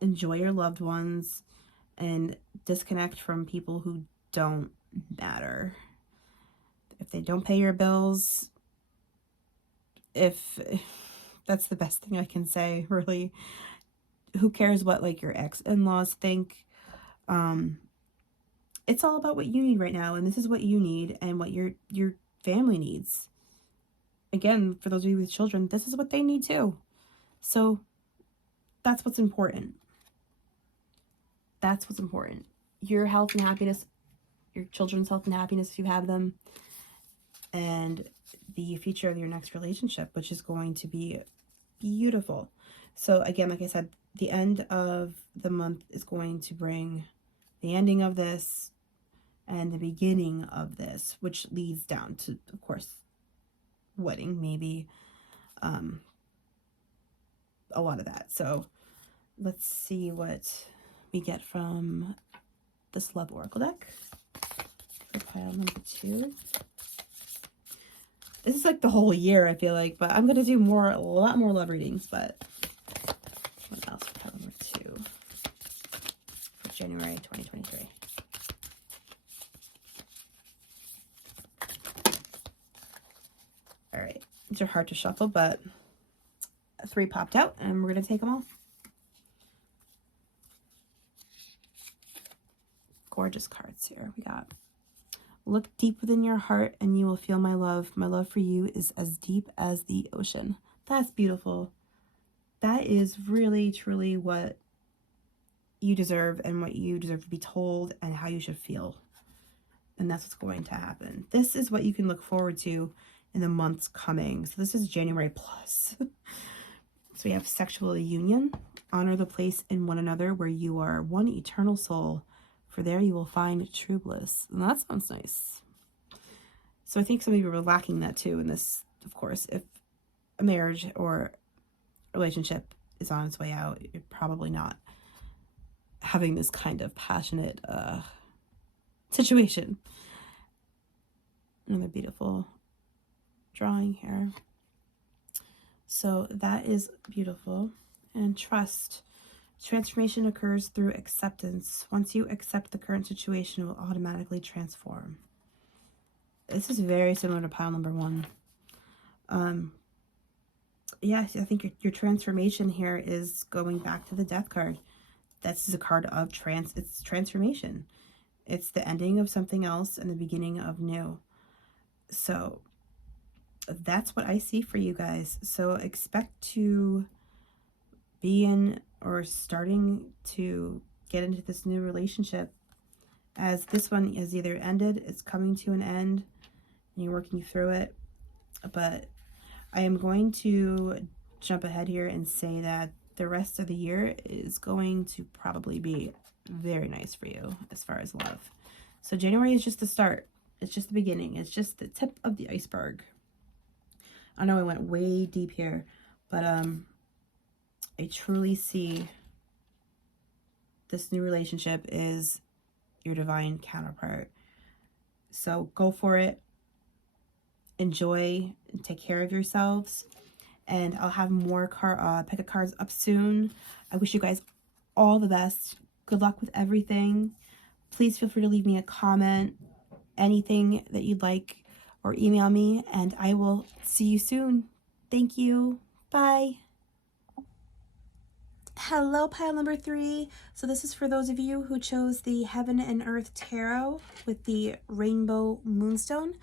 Enjoy your loved ones and disconnect from people who don't matter. If they don't pay your bills, if that's the best thing I can say, really. Who cares what like your ex-in-laws think? It's all about what you need right now, and this is what you need and what your family needs. Again, for those of you with children, this is what they need too. So that's what's important. That's what's important. Your health and happiness, your children's health and happiness if you have them, and the future of your next relationship, which is going to be beautiful. So again, like I said, the end of the month is going to bring the ending of this and the beginning of this, which leads down to, of course, wedding, maybe, a lot of that. So let's see what we get from this Love Oracle deck for pile number 2. This is like the whole year, I feel like, but I'm going to do a lot more love readings, but what else for pile number 2 for January 2023? All right, these are hard to shuffle, but 3 popped out, and we're going to take them all. Gorgeous cards here. We got, look deep within your heart and you will feel my love. My love for you is as deep as the ocean. That's beautiful. That is really, truly what you deserve and what you deserve to be told and how you should feel. And that's what's going to happen. This is what you can look forward to in the months coming. So this is January plus. So we have sexual union. Honor the place in one another where you are one eternal soul. For there you will find true bliss. And that sounds nice. So I think some of you were lacking that too in this, of course. If a marriage or relationship is on its way out, you're probably not having this kind of passionate situation. Another beautiful drawing here. So that is beautiful. And trust. Transformation occurs through acceptance. Once you accept the current situation, it will automatically transform. This is very similar to pile number 1. Yes, I think your transformation here is going back to the Death card. This is a card of it's transformation. It's the ending of something else and the beginning of new. So that's what I see for you guys. So expect to be in or starting to get into this new relationship, as this one is either ended, it's coming to an end, and you're working through it. But I am going to jump ahead here and say that the rest of the year is going to probably be very nice for you as far as love. So January is just the start. It's just the beginning. It's just the tip of the iceberg. I know I went way deep here, but I truly see this new relationship is your divine counterpart. So go for it. Enjoy and take care of yourselves. And I'll have more pick a cards up soon. I wish you guys all the best. Good luck with everything. Please feel free to leave me a comment, anything that you'd like, or email me, and I will see you soon. Thank you. Bye. Hello, pile number 3. So this is for those of you who chose the Heaven and Earth Tarot with the Rainbow Moonstone.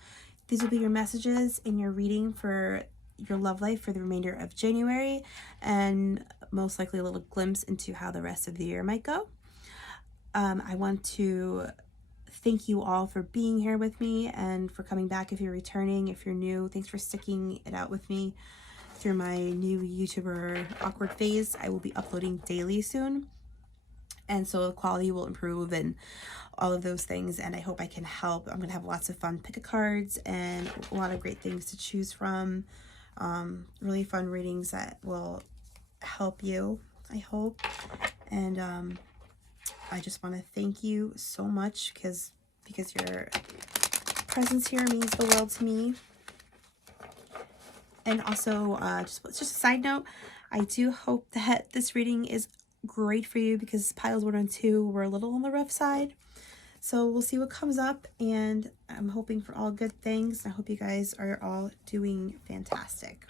These will be your messages in your reading for your love life for the remainder of January, and most likely a little glimpse into how the rest of the year might go. I want to thank you all for being here with me and for coming back if you're returning. If you're new, thanks for sticking it out with me through my new YouTuber awkward phase. I will be uploading daily soon, and so the quality will improve and all of those things, and I hope I can help. I'm gonna have lots of fun pick-a-cards and a lot of great things to choose from. Really fun readings that will help you, I hope. And I just want to thank you so much because your presence here means the world to me. And also, just a side note, I do hope that this reading is great for you because piles 1 and 2 were a little on the rough side. So we'll see what comes up, and I'm hoping for all good things. I hope you guys are all doing fantastic.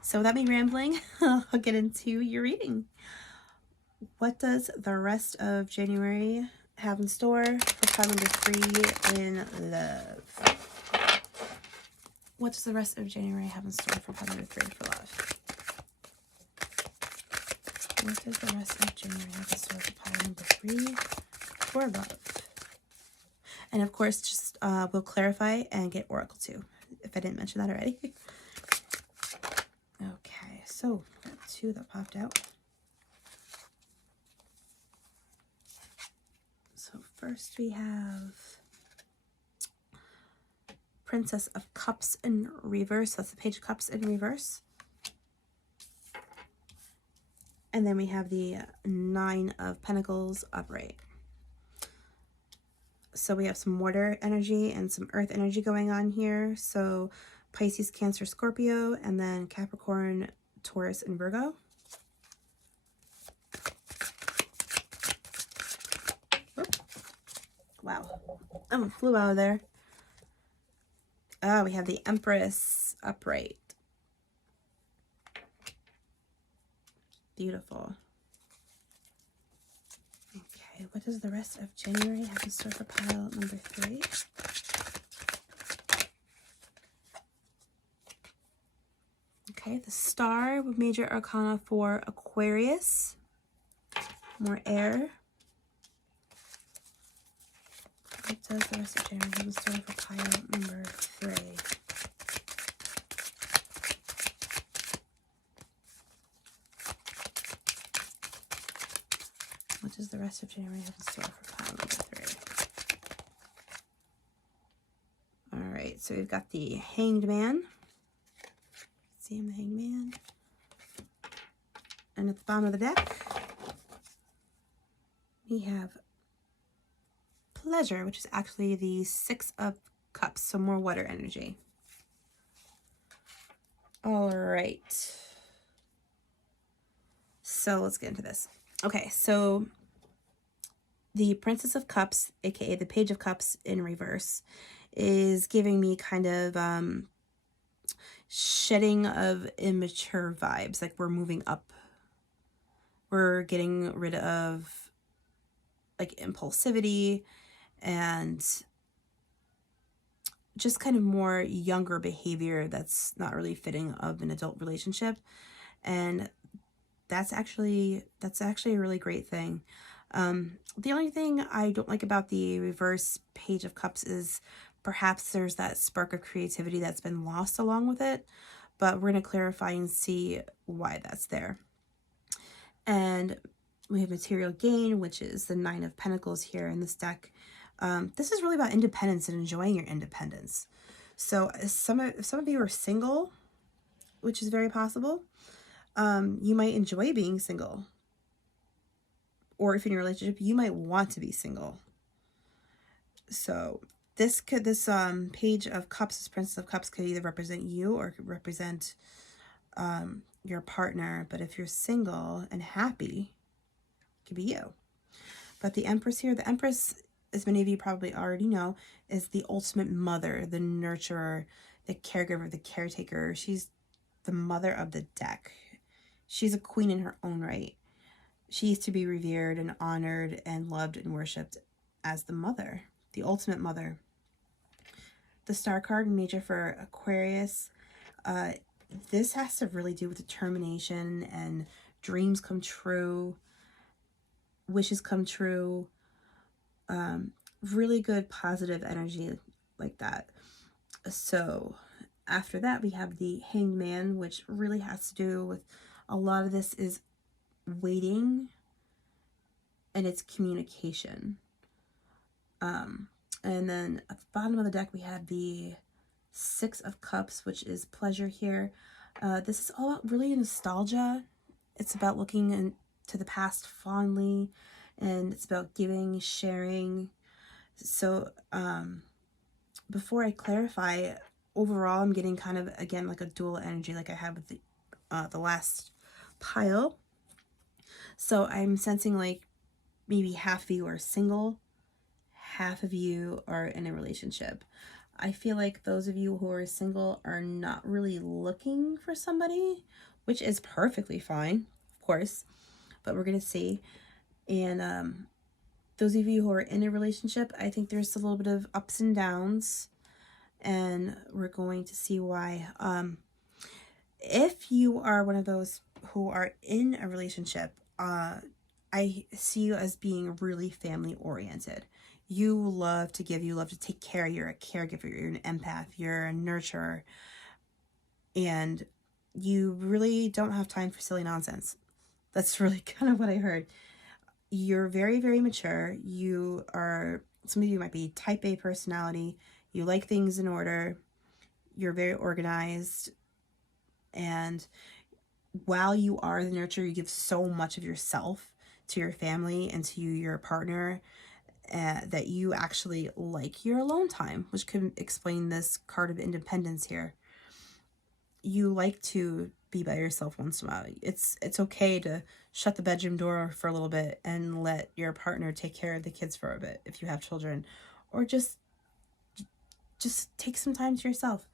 So without me rambling, I'll get into your reading. What does the rest of January have in store for pile number 3 in love? What does the rest of January have in store for pile number 3 for love? What does the rest of January have in store for pile number 3 for love? And of course, just we'll clarify and get Oracle too, if I didn't mention that already. Okay, so got 2 that popped out. So first we have Princess of Cups in reverse. That's the Page of Cups in reverse. And then we have the 9 of Pentacles upright. So we have some water energy and some earth energy going on here. So Pisces, Cancer, Scorpio, and then Capricorn, Taurus, and Virgo. Oop. Wow. Flew out of there. Oh, we have the Empress upright. Beautiful. Okay, what does the rest of January have in store for pile number 3? Okay, the Star with major arcana for Aquarius. More air. What does the rest of January have in store for pile number 3? What does the rest of January have in store for pile number 3? All right, so we've got the Hanged Man. See him, the Hanged Man. And at the bottom of the deck, we have Pleasure, which is actually the 6 of Cups, so more water energy. All right. So let's get into this. Okay, so the Princess of Cups, aka the Page of Cups in reverse, is giving me kind of shedding of immature vibes. Like we're moving up. We're getting rid of like impulsivity and just kind of more younger behavior that's not really fitting of an adult relationship. And that's actually a really great thing. The only thing I don't like about the reverse Page of Cups is perhaps there's that spark of creativity that's been lost along with it, but we're going to clarify and see why that's there. And we have material gain, which is the 9 of Pentacles here in this deck. This is really about independence and enjoying your independence. So if some of you are single, which is very possible, you might enjoy being single. Or if in a relationship, you might want to be single. So this Page of Cups, this Princess of Cups, could either represent you or could represent your partner. But if you're single and happy, it could be you. But the Empress here, the Empress, as many of you probably already know, is the ultimate mother, the nurturer, the caregiver, the caretaker. She's the mother of the deck. She's a queen in her own right. She is to be revered and honored and loved and worshipped as the mother, the ultimate mother. The Star card, major for Aquarius. This has to really do with determination and dreams come true, wishes come true. Really good positive energy like that. So after that, we have the Hanged Man, which really has to do with a lot of this is waiting and it's communication. And then at the bottom of the deck, we have the 6 of Cups, which is pleasure here. This is all about really nostalgia. It's about looking into the past fondly, and it's about giving, sharing. So before I clarify, overall, I'm getting kind of, again, like a dual energy like I had with the last pile. So I'm sensing like maybe half of you are single, half of you are in a relationship. I feel like those of you who are single are not really looking for somebody, which is perfectly fine, of course, but we're going to see. And those of you who are in a relationship, I think there's a little bit of ups and downs, and we're going to see why. If you are one of those who are in a relationship, I see you as being really family oriented. You love to give, you love to take care, you're a caregiver, you're an empath, you're a nurturer, and you really don't have time for silly nonsense. That's really kind of what I heard. You're very, very mature. You are, some of you might be type A personality. You like things in order. You're very organized. And while you are the nurturer, you give so much of yourself to your family and to your partner that you actually like your alone time, which could explain this card of independence here. You like to be by yourself once in a while. It's okay to shut the bedroom door for a little bit and let your partner take care of the kids for a bit if you have children, or just take some time to yourself.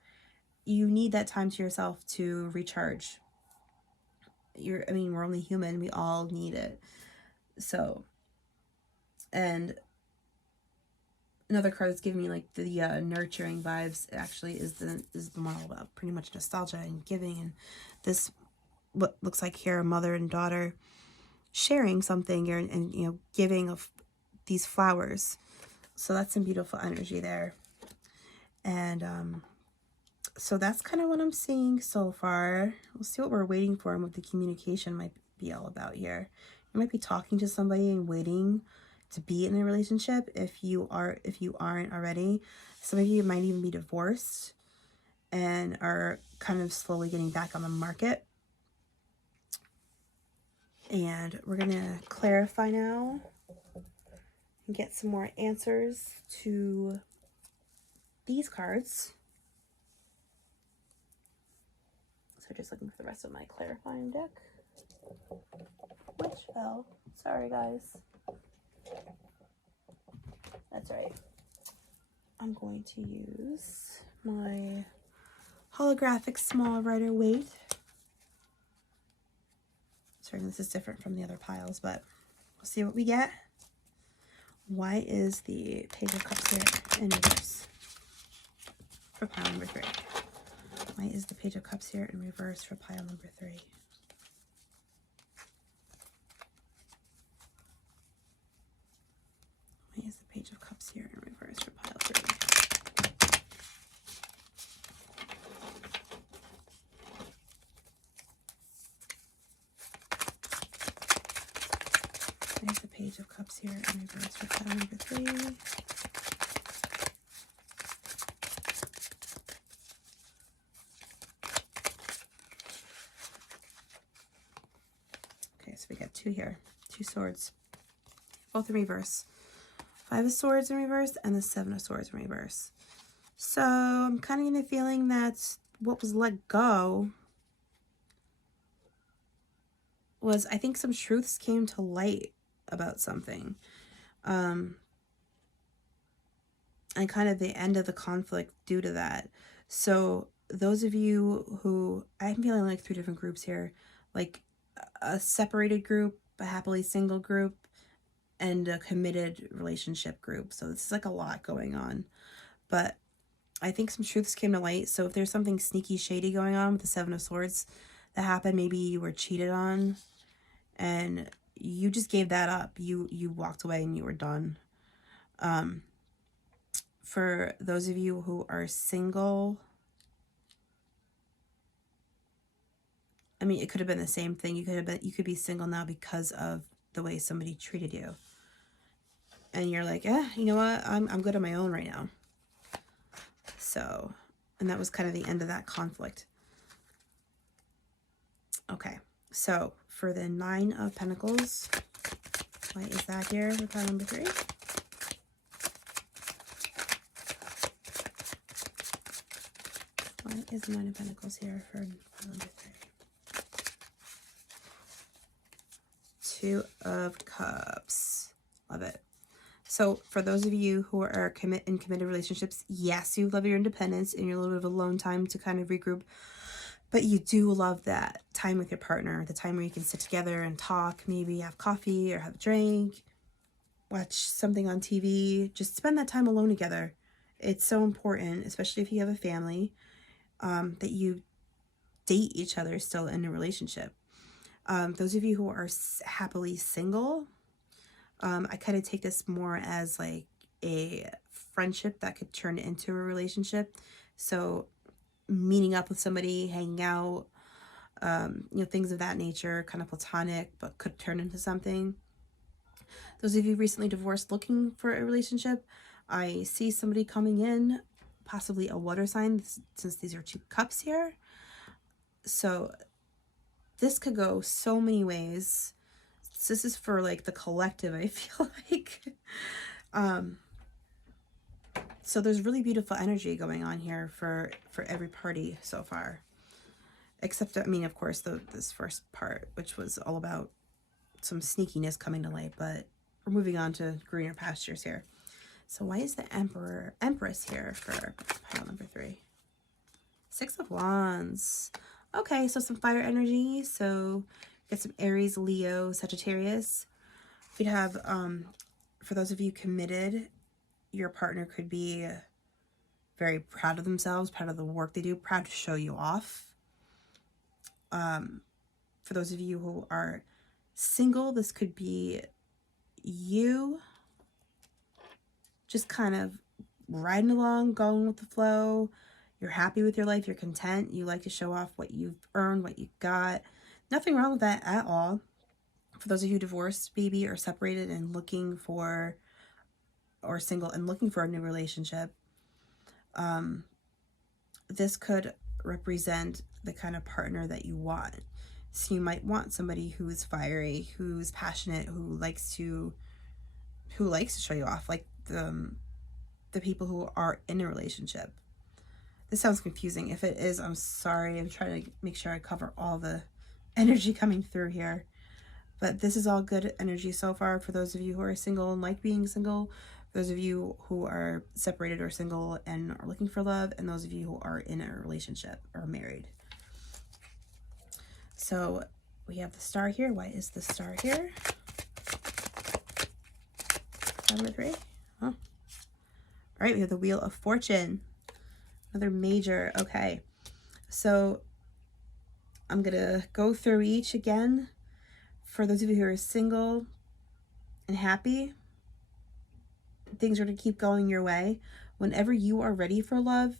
You need that time to yourself to recharge. We're only human. We all need it. So, and another card that's giving me like the nurturing vibes actually is the one all about pretty much nostalgia and giving, and this what looks like here a mother and daughter sharing something and giving of these flowers. So that's some beautiful energy there. And so that's kind of what I'm seeing so far. We'll see what we're waiting for and what the communication might be all about here. You might be talking to somebody and waiting to be in a relationship if you aren't already. Some of you might even be divorced and are kind of slowly getting back on the market. And we're going to clarify now and get some more answers to these cards. So just looking for the rest of my clarifying deck, which fell. Sorry, guys. That's right. I'm going to use my holographic small Rider-Waite. Sorry, this is different from the other piles, but we'll see what we get. Why is the Page of Cups here in reverse for pile number 3? Why is the Page of Cups here in reverse for pile number 3? Why is the Page of Cups here in reverse for pile 3? Why is the Page of Cups here in reverse for pile number 3? Okay, so we got 2 here. 2 swords. Both in reverse. 5 of Swords in reverse and the 7 of Swords in reverse. So I'm kind of getting a feeling that what was let go was, I think some truths came to light about something. And kind of the end of the conflict due to that. So those of you who, I'm feeling like 3 different groups here, like a separated group, a happily single group, and a committed relationship group. So this is like a lot going on, but I think some truths came to light. So if there's something sneaky shady going on with the 7 of Swords that happened, maybe you were cheated on and you just gave that up. You walked away and you were done. For those of you who are single, it could have been the same thing. You could be single now because of the way somebody treated you. And you're like, you know what? I'm good on my own right now. So, and that was kind of the end of that conflict. Okay, so for the 9 of Pentacles, why is that here with pile number 3? What is the Nine of Pentacles here for pile number 3? Two of Cups. Love it. So for those of you who are in committed relationships, yes, you love your independence and your little bit of alone time to kind of regroup, but you do love that time with your partner, the time where you can sit together and talk, maybe have coffee or have a drink, watch something on TV, just spend that time alone together. It's so important, especially if you have a family, that you date each other still in a relationship. Those of you who are happily single, I kind of take this more as like a friendship that could turn into a relationship. So meeting up with somebody, hanging out, you know, things of that nature, kind of platonic, but could turn into something. Those of you recently divorced looking for a relationship, I see somebody coming in, possibly a water sign, since these are 2 cups here. So this could go so many ways. This is for like the collective, I feel like. So there's really beautiful energy going on here for every party so far. Except, I mean, of course, this first part, which was all about some sneakiness coming to light, but we're moving on to greener pastures here. So why is the Empress here for pile number 3? 6 of Wands. Okay, so some fire energy. So get some Aries, Leo, Sagittarius. We'd have, for those of you committed, your partner could be very proud of themselves, proud of the work they do, proud to show you off. For those of you who are single, this could be you just kind of riding along, going with the flow. You're happy with your life. You're content. You like to show off what you've earned, what you got. Nothing wrong with that at all. For those of you divorced, maybe, or separated and looking for, or single and looking for a new relationship, this could represent the kind of partner that you want. So you might want somebody who's fiery, who's passionate, who likes to show you off, like the people who are in a relationship. This sounds confusing. If it is, I'm sorry. I'm trying to make sure I cover all the energy coming through here. But this is all good energy so far for those of you who are single and like being single, those of you who are separated or single and are looking for love, and those of you who are in a relationship or married. So we have the Star here. Why is the Star here? Number 3. Oh. All right, we have the Wheel of Fortune. Another major. Okay. So I'm going to go through each again. For those of you who are single and happy, things are going to keep going your way. Whenever you are ready for love,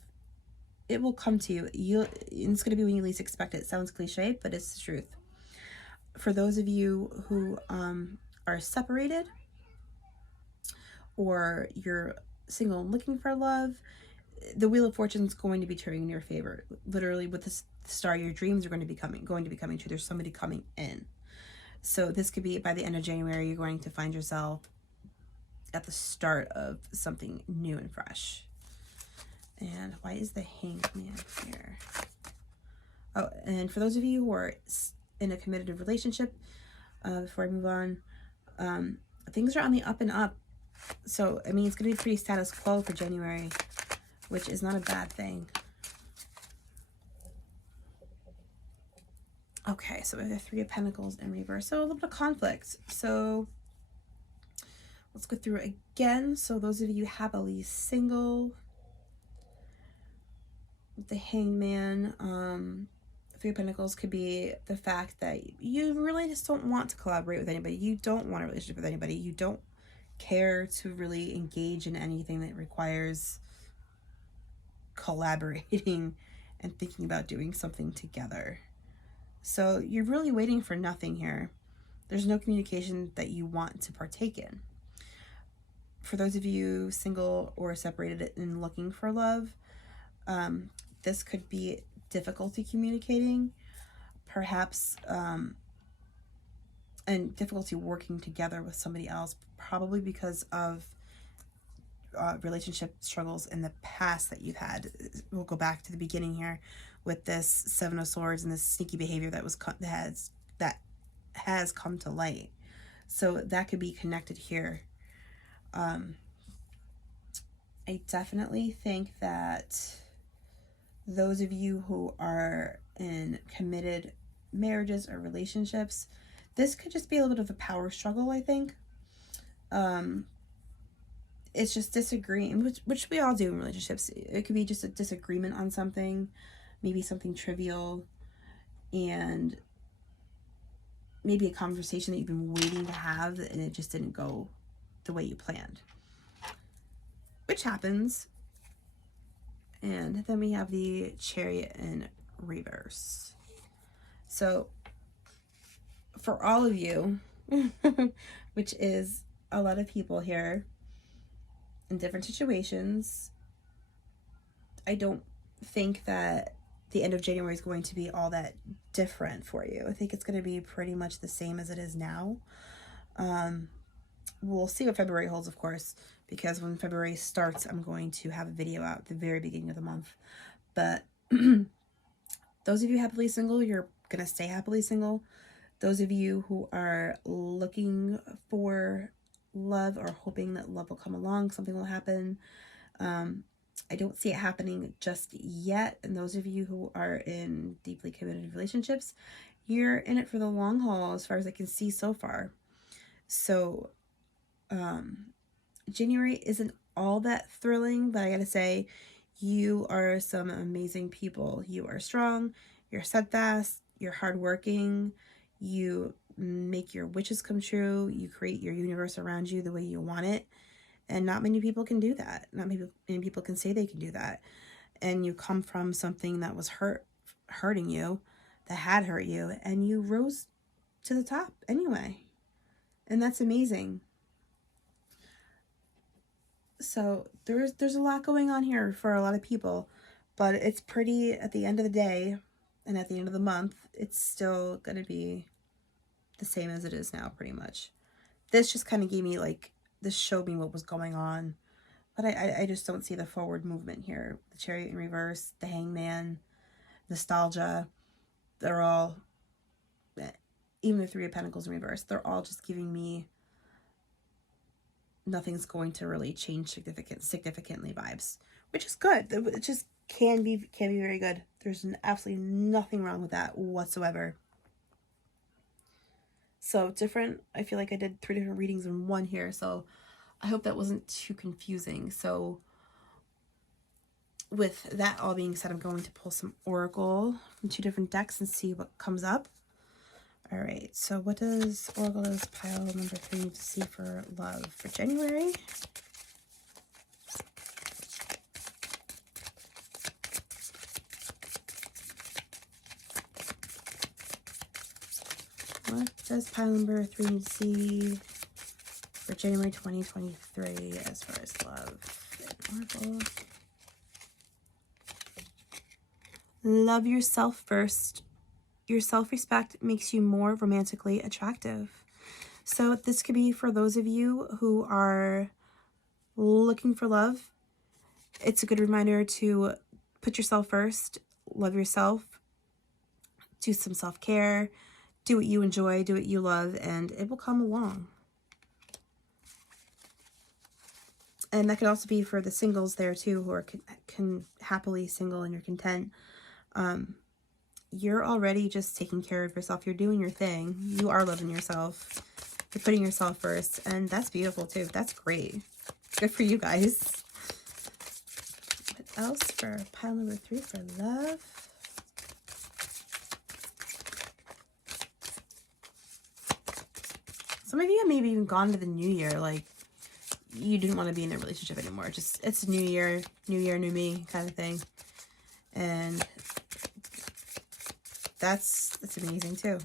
it will come to you. It's going to be when you least expect it. It sounds cliche, but it's the truth. For those of you who are separated, or you're single and looking for love, the Wheel of Fortune is going to be turning in your favor. Literally, with the Star, your dreams are going to be coming true. There's somebody coming in. So this could be by the end of January, you're going to find yourself at the start of something new and fresh. And why is the Hanged Man here? Oh, and for those of you who are in a committed relationship, before I move on, things are on the up and up. So, I mean, it's going to be pretty status quo for January, which is not a bad thing. Okay, so we have the 3 of Pentacles in reverse. So a little bit of conflict. So let's go through it again. So those of you happily single, the Hanged Man, 3 of Pentacles could be the fact that you really just don't want to collaborate with anybody. You don't want a relationship with anybody. You don't care to really engage in anything that requires collaborating and thinking about doing something together. So you're really waiting for nothing here. There's no communication that you want to partake in. For those of you single or separated and looking for love, this could be difficulty communicating, perhaps, and difficulty working together with somebody else, probably because of relationship struggles in the past that you've had. We'll go back to the beginning here. with this Seven of Swords and this sneaky behavior that has come to light. So that could be connected here. I definitely think that those of you who are in committed marriages or relationships, this could just be a little bit of a power struggle, I think. It's just disagreeing, which we all do in relationships. It could be just a disagreement on something, maybe something trivial, and maybe a conversation that you've been waiting to have and it just didn't go the way you planned, which happens. And then we have the Chariot in reverse. So for all of you, which is a lot of people here in different situations, I don't think that the end of January is going to be all that different for you. I think it's going to be pretty much the same as it is now. We'll see what February holds, of course, because when February starts, I'm going to have a video out at the very beginning of the month. But those of you happily single, you're going to stay happily single. Those of you who are looking for love or hoping that love will come along, something will happen. I don't see it happening just yet. And those of you who are in deeply committed relationships, you're in it for the long haul as far as I can see so far. So January isn't all that thrilling, but I gotta say, you are some amazing people. You are strong, you're steadfast, you're hardworking, you make your wishes come true, you create your universe around you the way you want it, and not many people can do that. Not many people can say they can do that. And you come from something that was hurting you, that had hurt you, and you rose to the top anyway. And that's amazing. So there's a lot going on here for a lot of people, but it's pretty, at the end of the day and at the end of the month, it's still going to be the same as it is now, pretty much. This just kind of gave me, like, this showed me what was going on, but I just don't see the forward movement here. The Chariot in reverse, the Hangman, nostalgia, they're all, even the Three of Pentacles in reverse, they're all just giving me nothing's going to really change significantly vibes, which is good. It just can be very good. There's absolutely nothing wrong with that whatsoever. So different, I feel like I did 3 different readings in one here, so I hope that wasn't too confusing. So with that all being said, I'm going to pull some Oracle from 2 different decks and see what comes up. All right, so what does Oracle's pile number 3 need to see for love for January? What does pile number 3 need to see for January 2023 as far as love and Oracle? Love yourself first. Your self-respect makes you more romantically attractive. So this could be for those of you who are looking for love. It's a good reminder to put yourself first, love yourself, do some self-care, do what you enjoy, do what you love, and it will come along. And that could also be for the singles there too, who are happily single and you're content. You're already just taking care of yourself. You're doing your thing. You are loving yourself. You're putting yourself first. And that's beautiful too. That's great. Good for you guys. What else for pile number 3 for love? Some of you have maybe even gone to the new year. Like, you didn't want to be in a relationship anymore. Just, it's new year, new me kind of thing. And that's amazing too.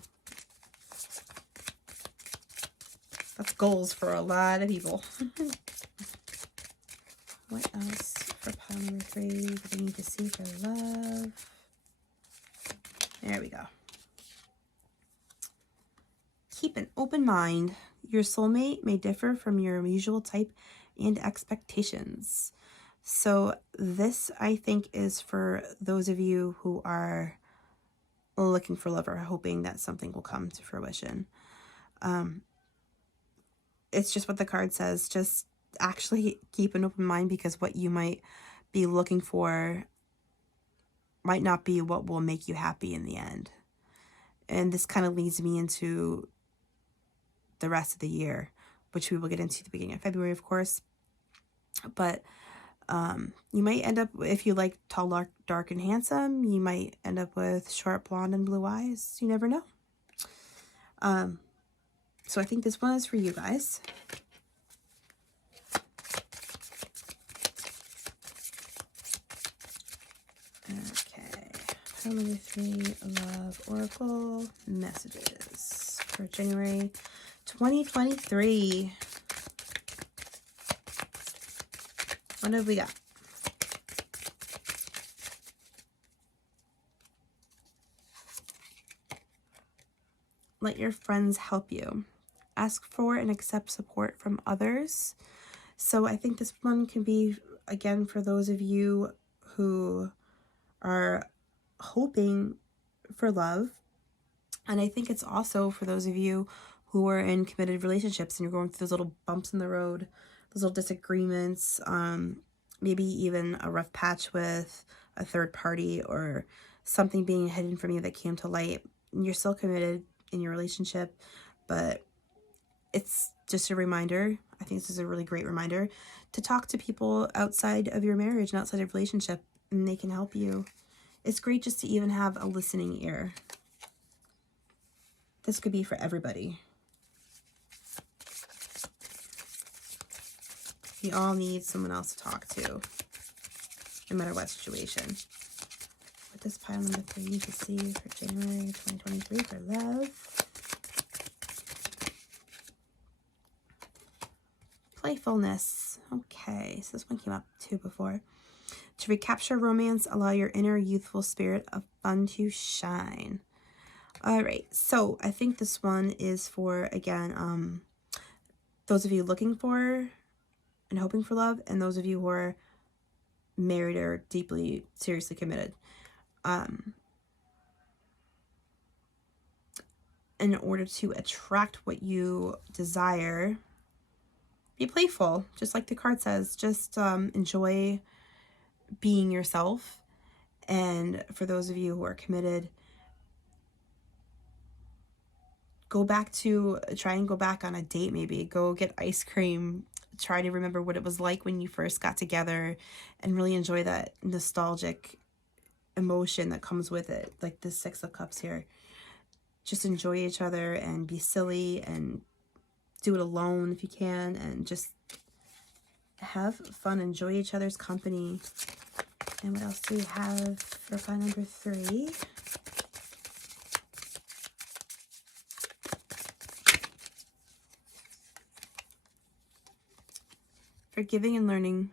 That's goals for a lot of people. What else for pile number 3 do we need to see for love? There we go. Keep an open mind. Your soulmate may differ from your usual type and expectations. So this, I think, is for those of you who are looking for love or hoping that something will come to fruition. It's just what the card says. Just actually keep an open mind, because what you might be looking for might not be what will make you happy in the end. And this kind of leads me into the rest of the year, which we will get into at the beginning of February, of course. But you might end up, if you like tall, dark, and handsome, you might end up with short, blonde, and blue eyes. You never know. So I think this one is for you guys. Okay. Pile number 3, Love Oracle messages for January 2023. What have we got? Let your friends help you. Ask for and accept support from others. So I think this one can be, again, for those of you who are hoping for love. And I think it's also for those of you who are in committed relationships and you're going through those little bumps in the road, those little disagreements, maybe even a rough patch with a third party or something being hidden from you that came to light. You're still committed in your relationship, but it's just a reminder. I think this is a really great reminder to talk to people outside of your marriage and outside of relationship, and they can help you. It's great just to even have a listening ear. This could be for everybody. We all need someone else to talk to, no matter what situation. What does pile number 3 need to see for January 2023 for love? Playfulness. Okay, so this one came up too before. To recapture romance, allow your inner youthful spirit of fun to shine. All right, so I think this one is for, again, those of you looking for and hoping for love, and those of you who are married or deeply, seriously committed. In order to attract what you desire, be playful, just like the card says. Just enjoy being yourself. And for those of you who are committed, try and go back on a date, maybe. Go get ice cream. Try to remember what it was like when you first got together and really enjoy that nostalgic emotion that comes with it. Like the 6 of Cups here. Just enjoy each other and be silly and do it alone if you can, and just have fun, enjoy each other's company. And what else do we have for pile number 3? Forgiving and learning.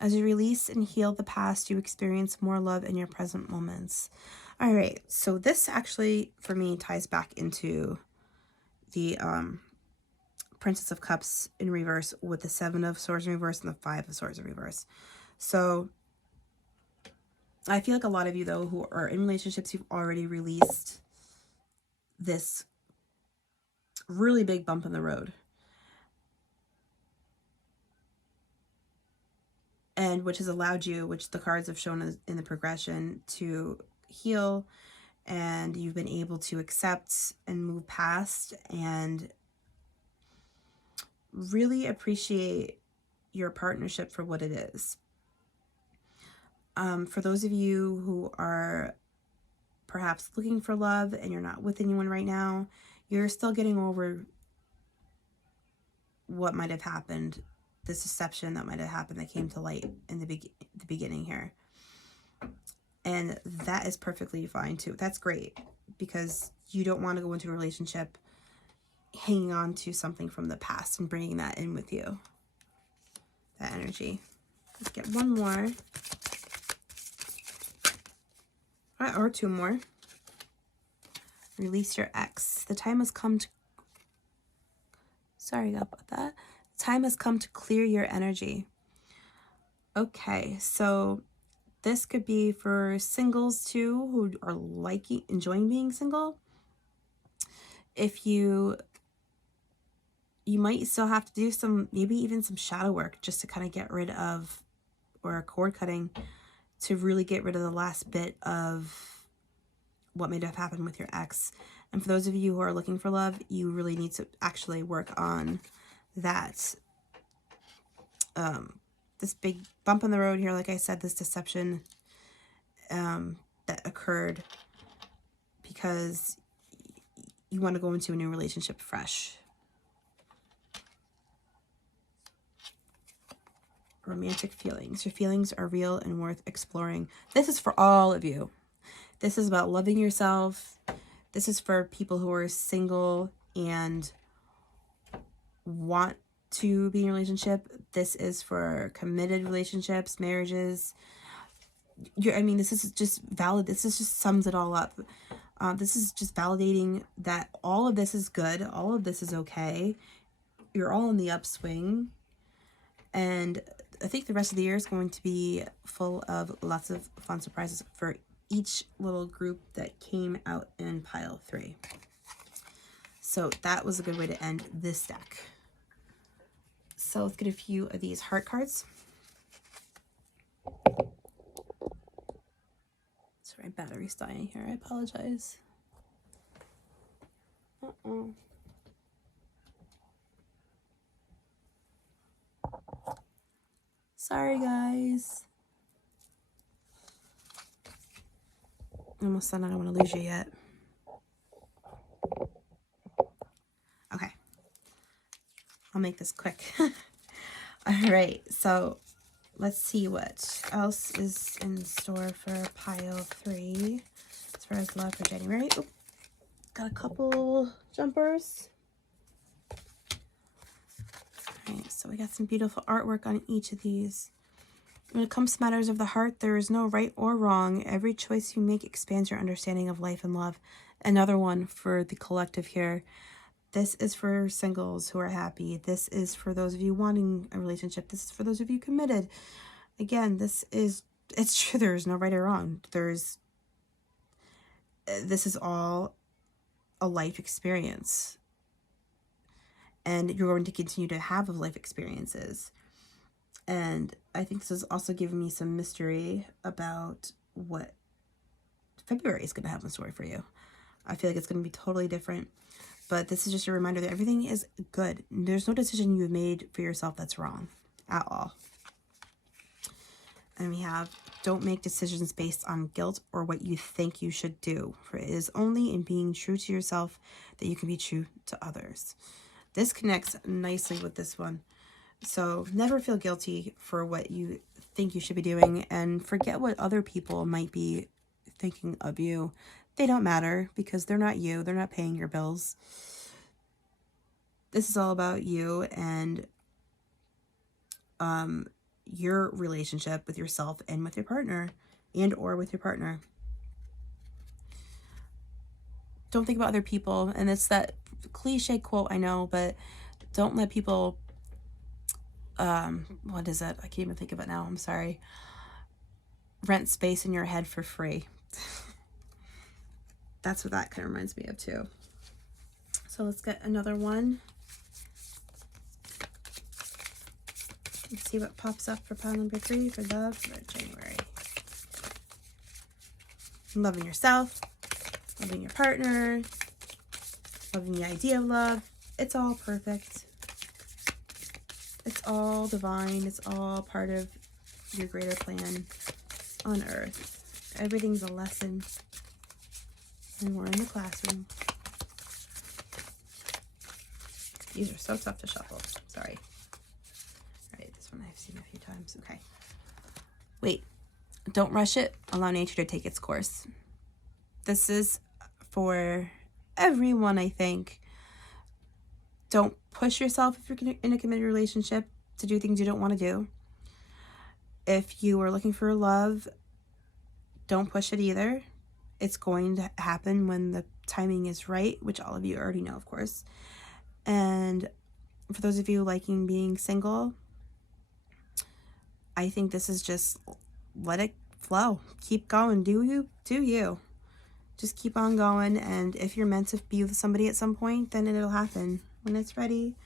As you release and heal the past, you experience more love in your present moments. All right, so this actually, for me, ties back into the Princess of Cups in reverse with the 7 of Swords in reverse and the 5 of Swords in reverse. So I feel like a lot of you, though, who are in relationships, you've already released this really big bump in the road. And which has allowed you, which the cards have shown in the progression, to heal, and you've been able to accept and move past and really appreciate your partnership for what it is. For those of you who are perhaps looking for love and you're not with anyone right now, you're still getting over what might have happened, this deception that might have happened that came to light in the beginning here. And that is perfectly fine too. That's great, because you don't want to go into a relationship hanging on to something from the past and bringing that in with you. That energy. Let's get one more. Or 2 more. Release your ex. The time has come to... Sorry about that. The time has come to clear your energy. Okay, so this could be for singles too, who are enjoying being single. If you might still have to do some, maybe even some shadow work just to kind of get rid of, or a cord cutting to really get rid of the last bit of what may have happened with your ex. And for those of you who are looking for love, you really need to actually work on that. This big bump in the road here, like I said, this deception that occurred because you want to go into a new relationship fresh. Romantic feelings. Your feelings are real and worth exploring. This is for all of you. This is about loving yourself. This is for people who are single and want to be in a relationship. This is for committed relationships, marriages. This is just valid. This is just sums it all up. This is just validating that all of this is good. All of this is okay. You're all in the upswing. And I think the rest of the year is going to be full of lots of fun surprises for each little group that came out in pile 3. So that was a good way to end this deck. So let's get a few of these heart cards. Sorry, battery's dying here. I apologize. Sorry, guys. Almost done. I don't want to lose you yet. Okay. I'll make this quick. All right. So let's see what else is in store for pile 3 as far as love for January. Oop, got a couple jumpers. All right, so we got some beautiful artwork on each of these. When it comes to matters of the heart, there is no right or wrong. Every choice you make expands your understanding of life and love. Another one for the collective here. This is for singles who are happy. This is for those of you wanting a relationship. This is for those of you committed. Again, it's true. There is no right or wrong. This is all a life experience. And you're going to continue to have life experiences. And I think this is also giving me some mystery about what February is going to have in store for you. I feel like it's going to be totally different. But this is just a reminder that everything is good. There's no decision you've made for yourself that's wrong at all. And we have, don't make decisions based on guilt or what you think you should do. For it is only in being true to yourself that you can be true to others. This connects nicely with this one. So never feel guilty for what you think you should be doing, and forget what other people might be thinking of you. They don't matter because they're not you. They're not paying your bills. This is all about you and your relationship with yourself and with your partner, and or with your partner. Don't think about other people. And it's that cliche quote, I know, but don't let people, what is it? I can't even think of it now. I'm sorry. Rent space in your head for free. That's what that kind of reminds me of too. So let's get another one. Let's see what pops up for pile number 3 for love for January. Loving yourself, loving your partner, loving the idea of love. It's all perfect. It's all divine. It's all part of your greater plan on earth. Everything's a lesson. And we're in the classroom. These are so tough to shuffle. Sorry. All right, this one I've seen a few times. Okay. Wait. Don't rush it. Allow nature to take its course. This is for everyone, I think. Don't push yourself if you're in a committed relationship to do things you don't want to do. If you are looking for love, don't push it either. It's going to happen when the timing is right, which all of you already know, of course. And for those of you liking being single, I think this is just, let it flow. Keep going. Do you. Just keep on going. And if you're meant to be with somebody at some point, then it'll happen. When it's ready,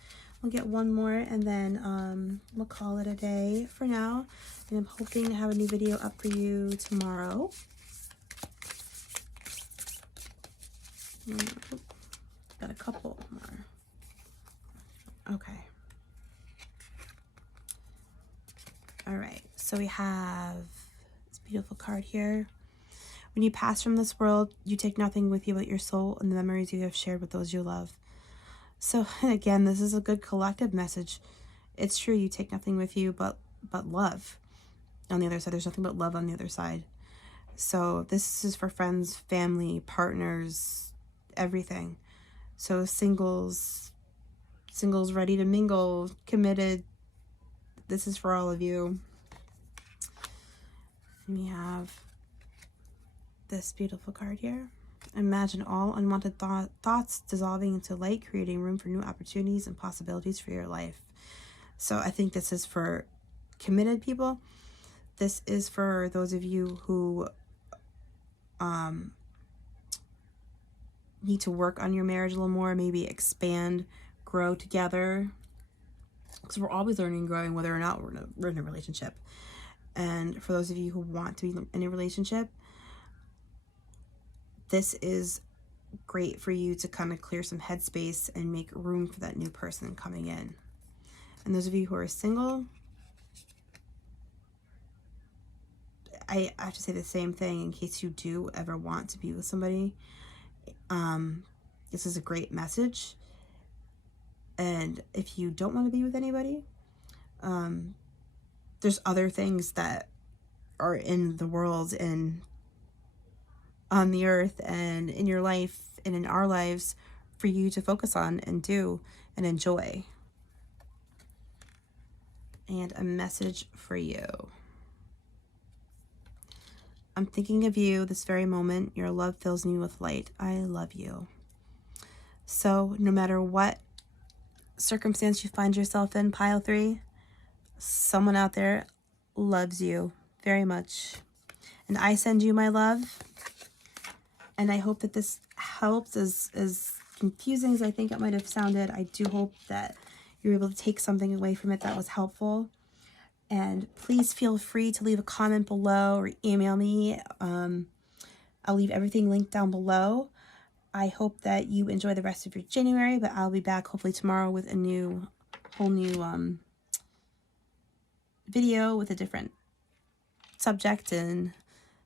we'll get one more, and then we'll call it a day for now. And I'm hoping to have a new video up for you tomorrow. Got a couple more. Okay. All right. So we have this beautiful card here. When you pass from this world, you take nothing with you but your soul and the memories you have shared with those you love. So again, this is a good collective message. It's true, you take nothing with you but love. On the other side, there's nothing but love on the other side. So this is for friends, family, partners, everything. So singles ready to mingle, committed. This is for all of you. And we have this beautiful card here. Imagine all unwanted thoughts dissolving into light, creating room for new opportunities and possibilities for your life. So I think this is for committed people. This is for those of you who need to work on your marriage a little more, maybe expand, grow together. Because we're always learning and growing whether or not we're in a relationship. And for those of you who want to be in a relationship, this is great for you to kind of clear some headspace and make room for that new person coming in. And those of you who are single, I have to say the same thing in case you do ever want to be with somebody. This is a great message. And if you don't want to be with anybody, there's other things that are in the world and on the earth and in your life and in our lives for you to focus on and do and enjoy. And a message for you. I'm thinking of you this very moment. Your love fills me with light. I love you. So no matter what circumstance you find yourself in, pile 3, someone out there loves you very much. And I send you my love. And I hope that this helps. As confusing as I think it might have sounded, I do hope that you're able to take something away from it that was helpful. And please feel free to leave a comment below or email me. I'll leave everything linked down below. I hope that you enjoy the rest of your January, but I'll be back hopefully tomorrow with a whole new video with a different subject and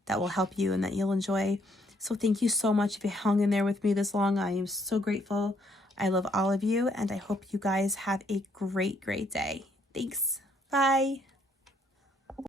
that will help you and that you'll enjoy. So thank you so much if you hung in there with me this long. I am so grateful. I love all of you, and I hope you guys have a great, great day. Thanks. Bye.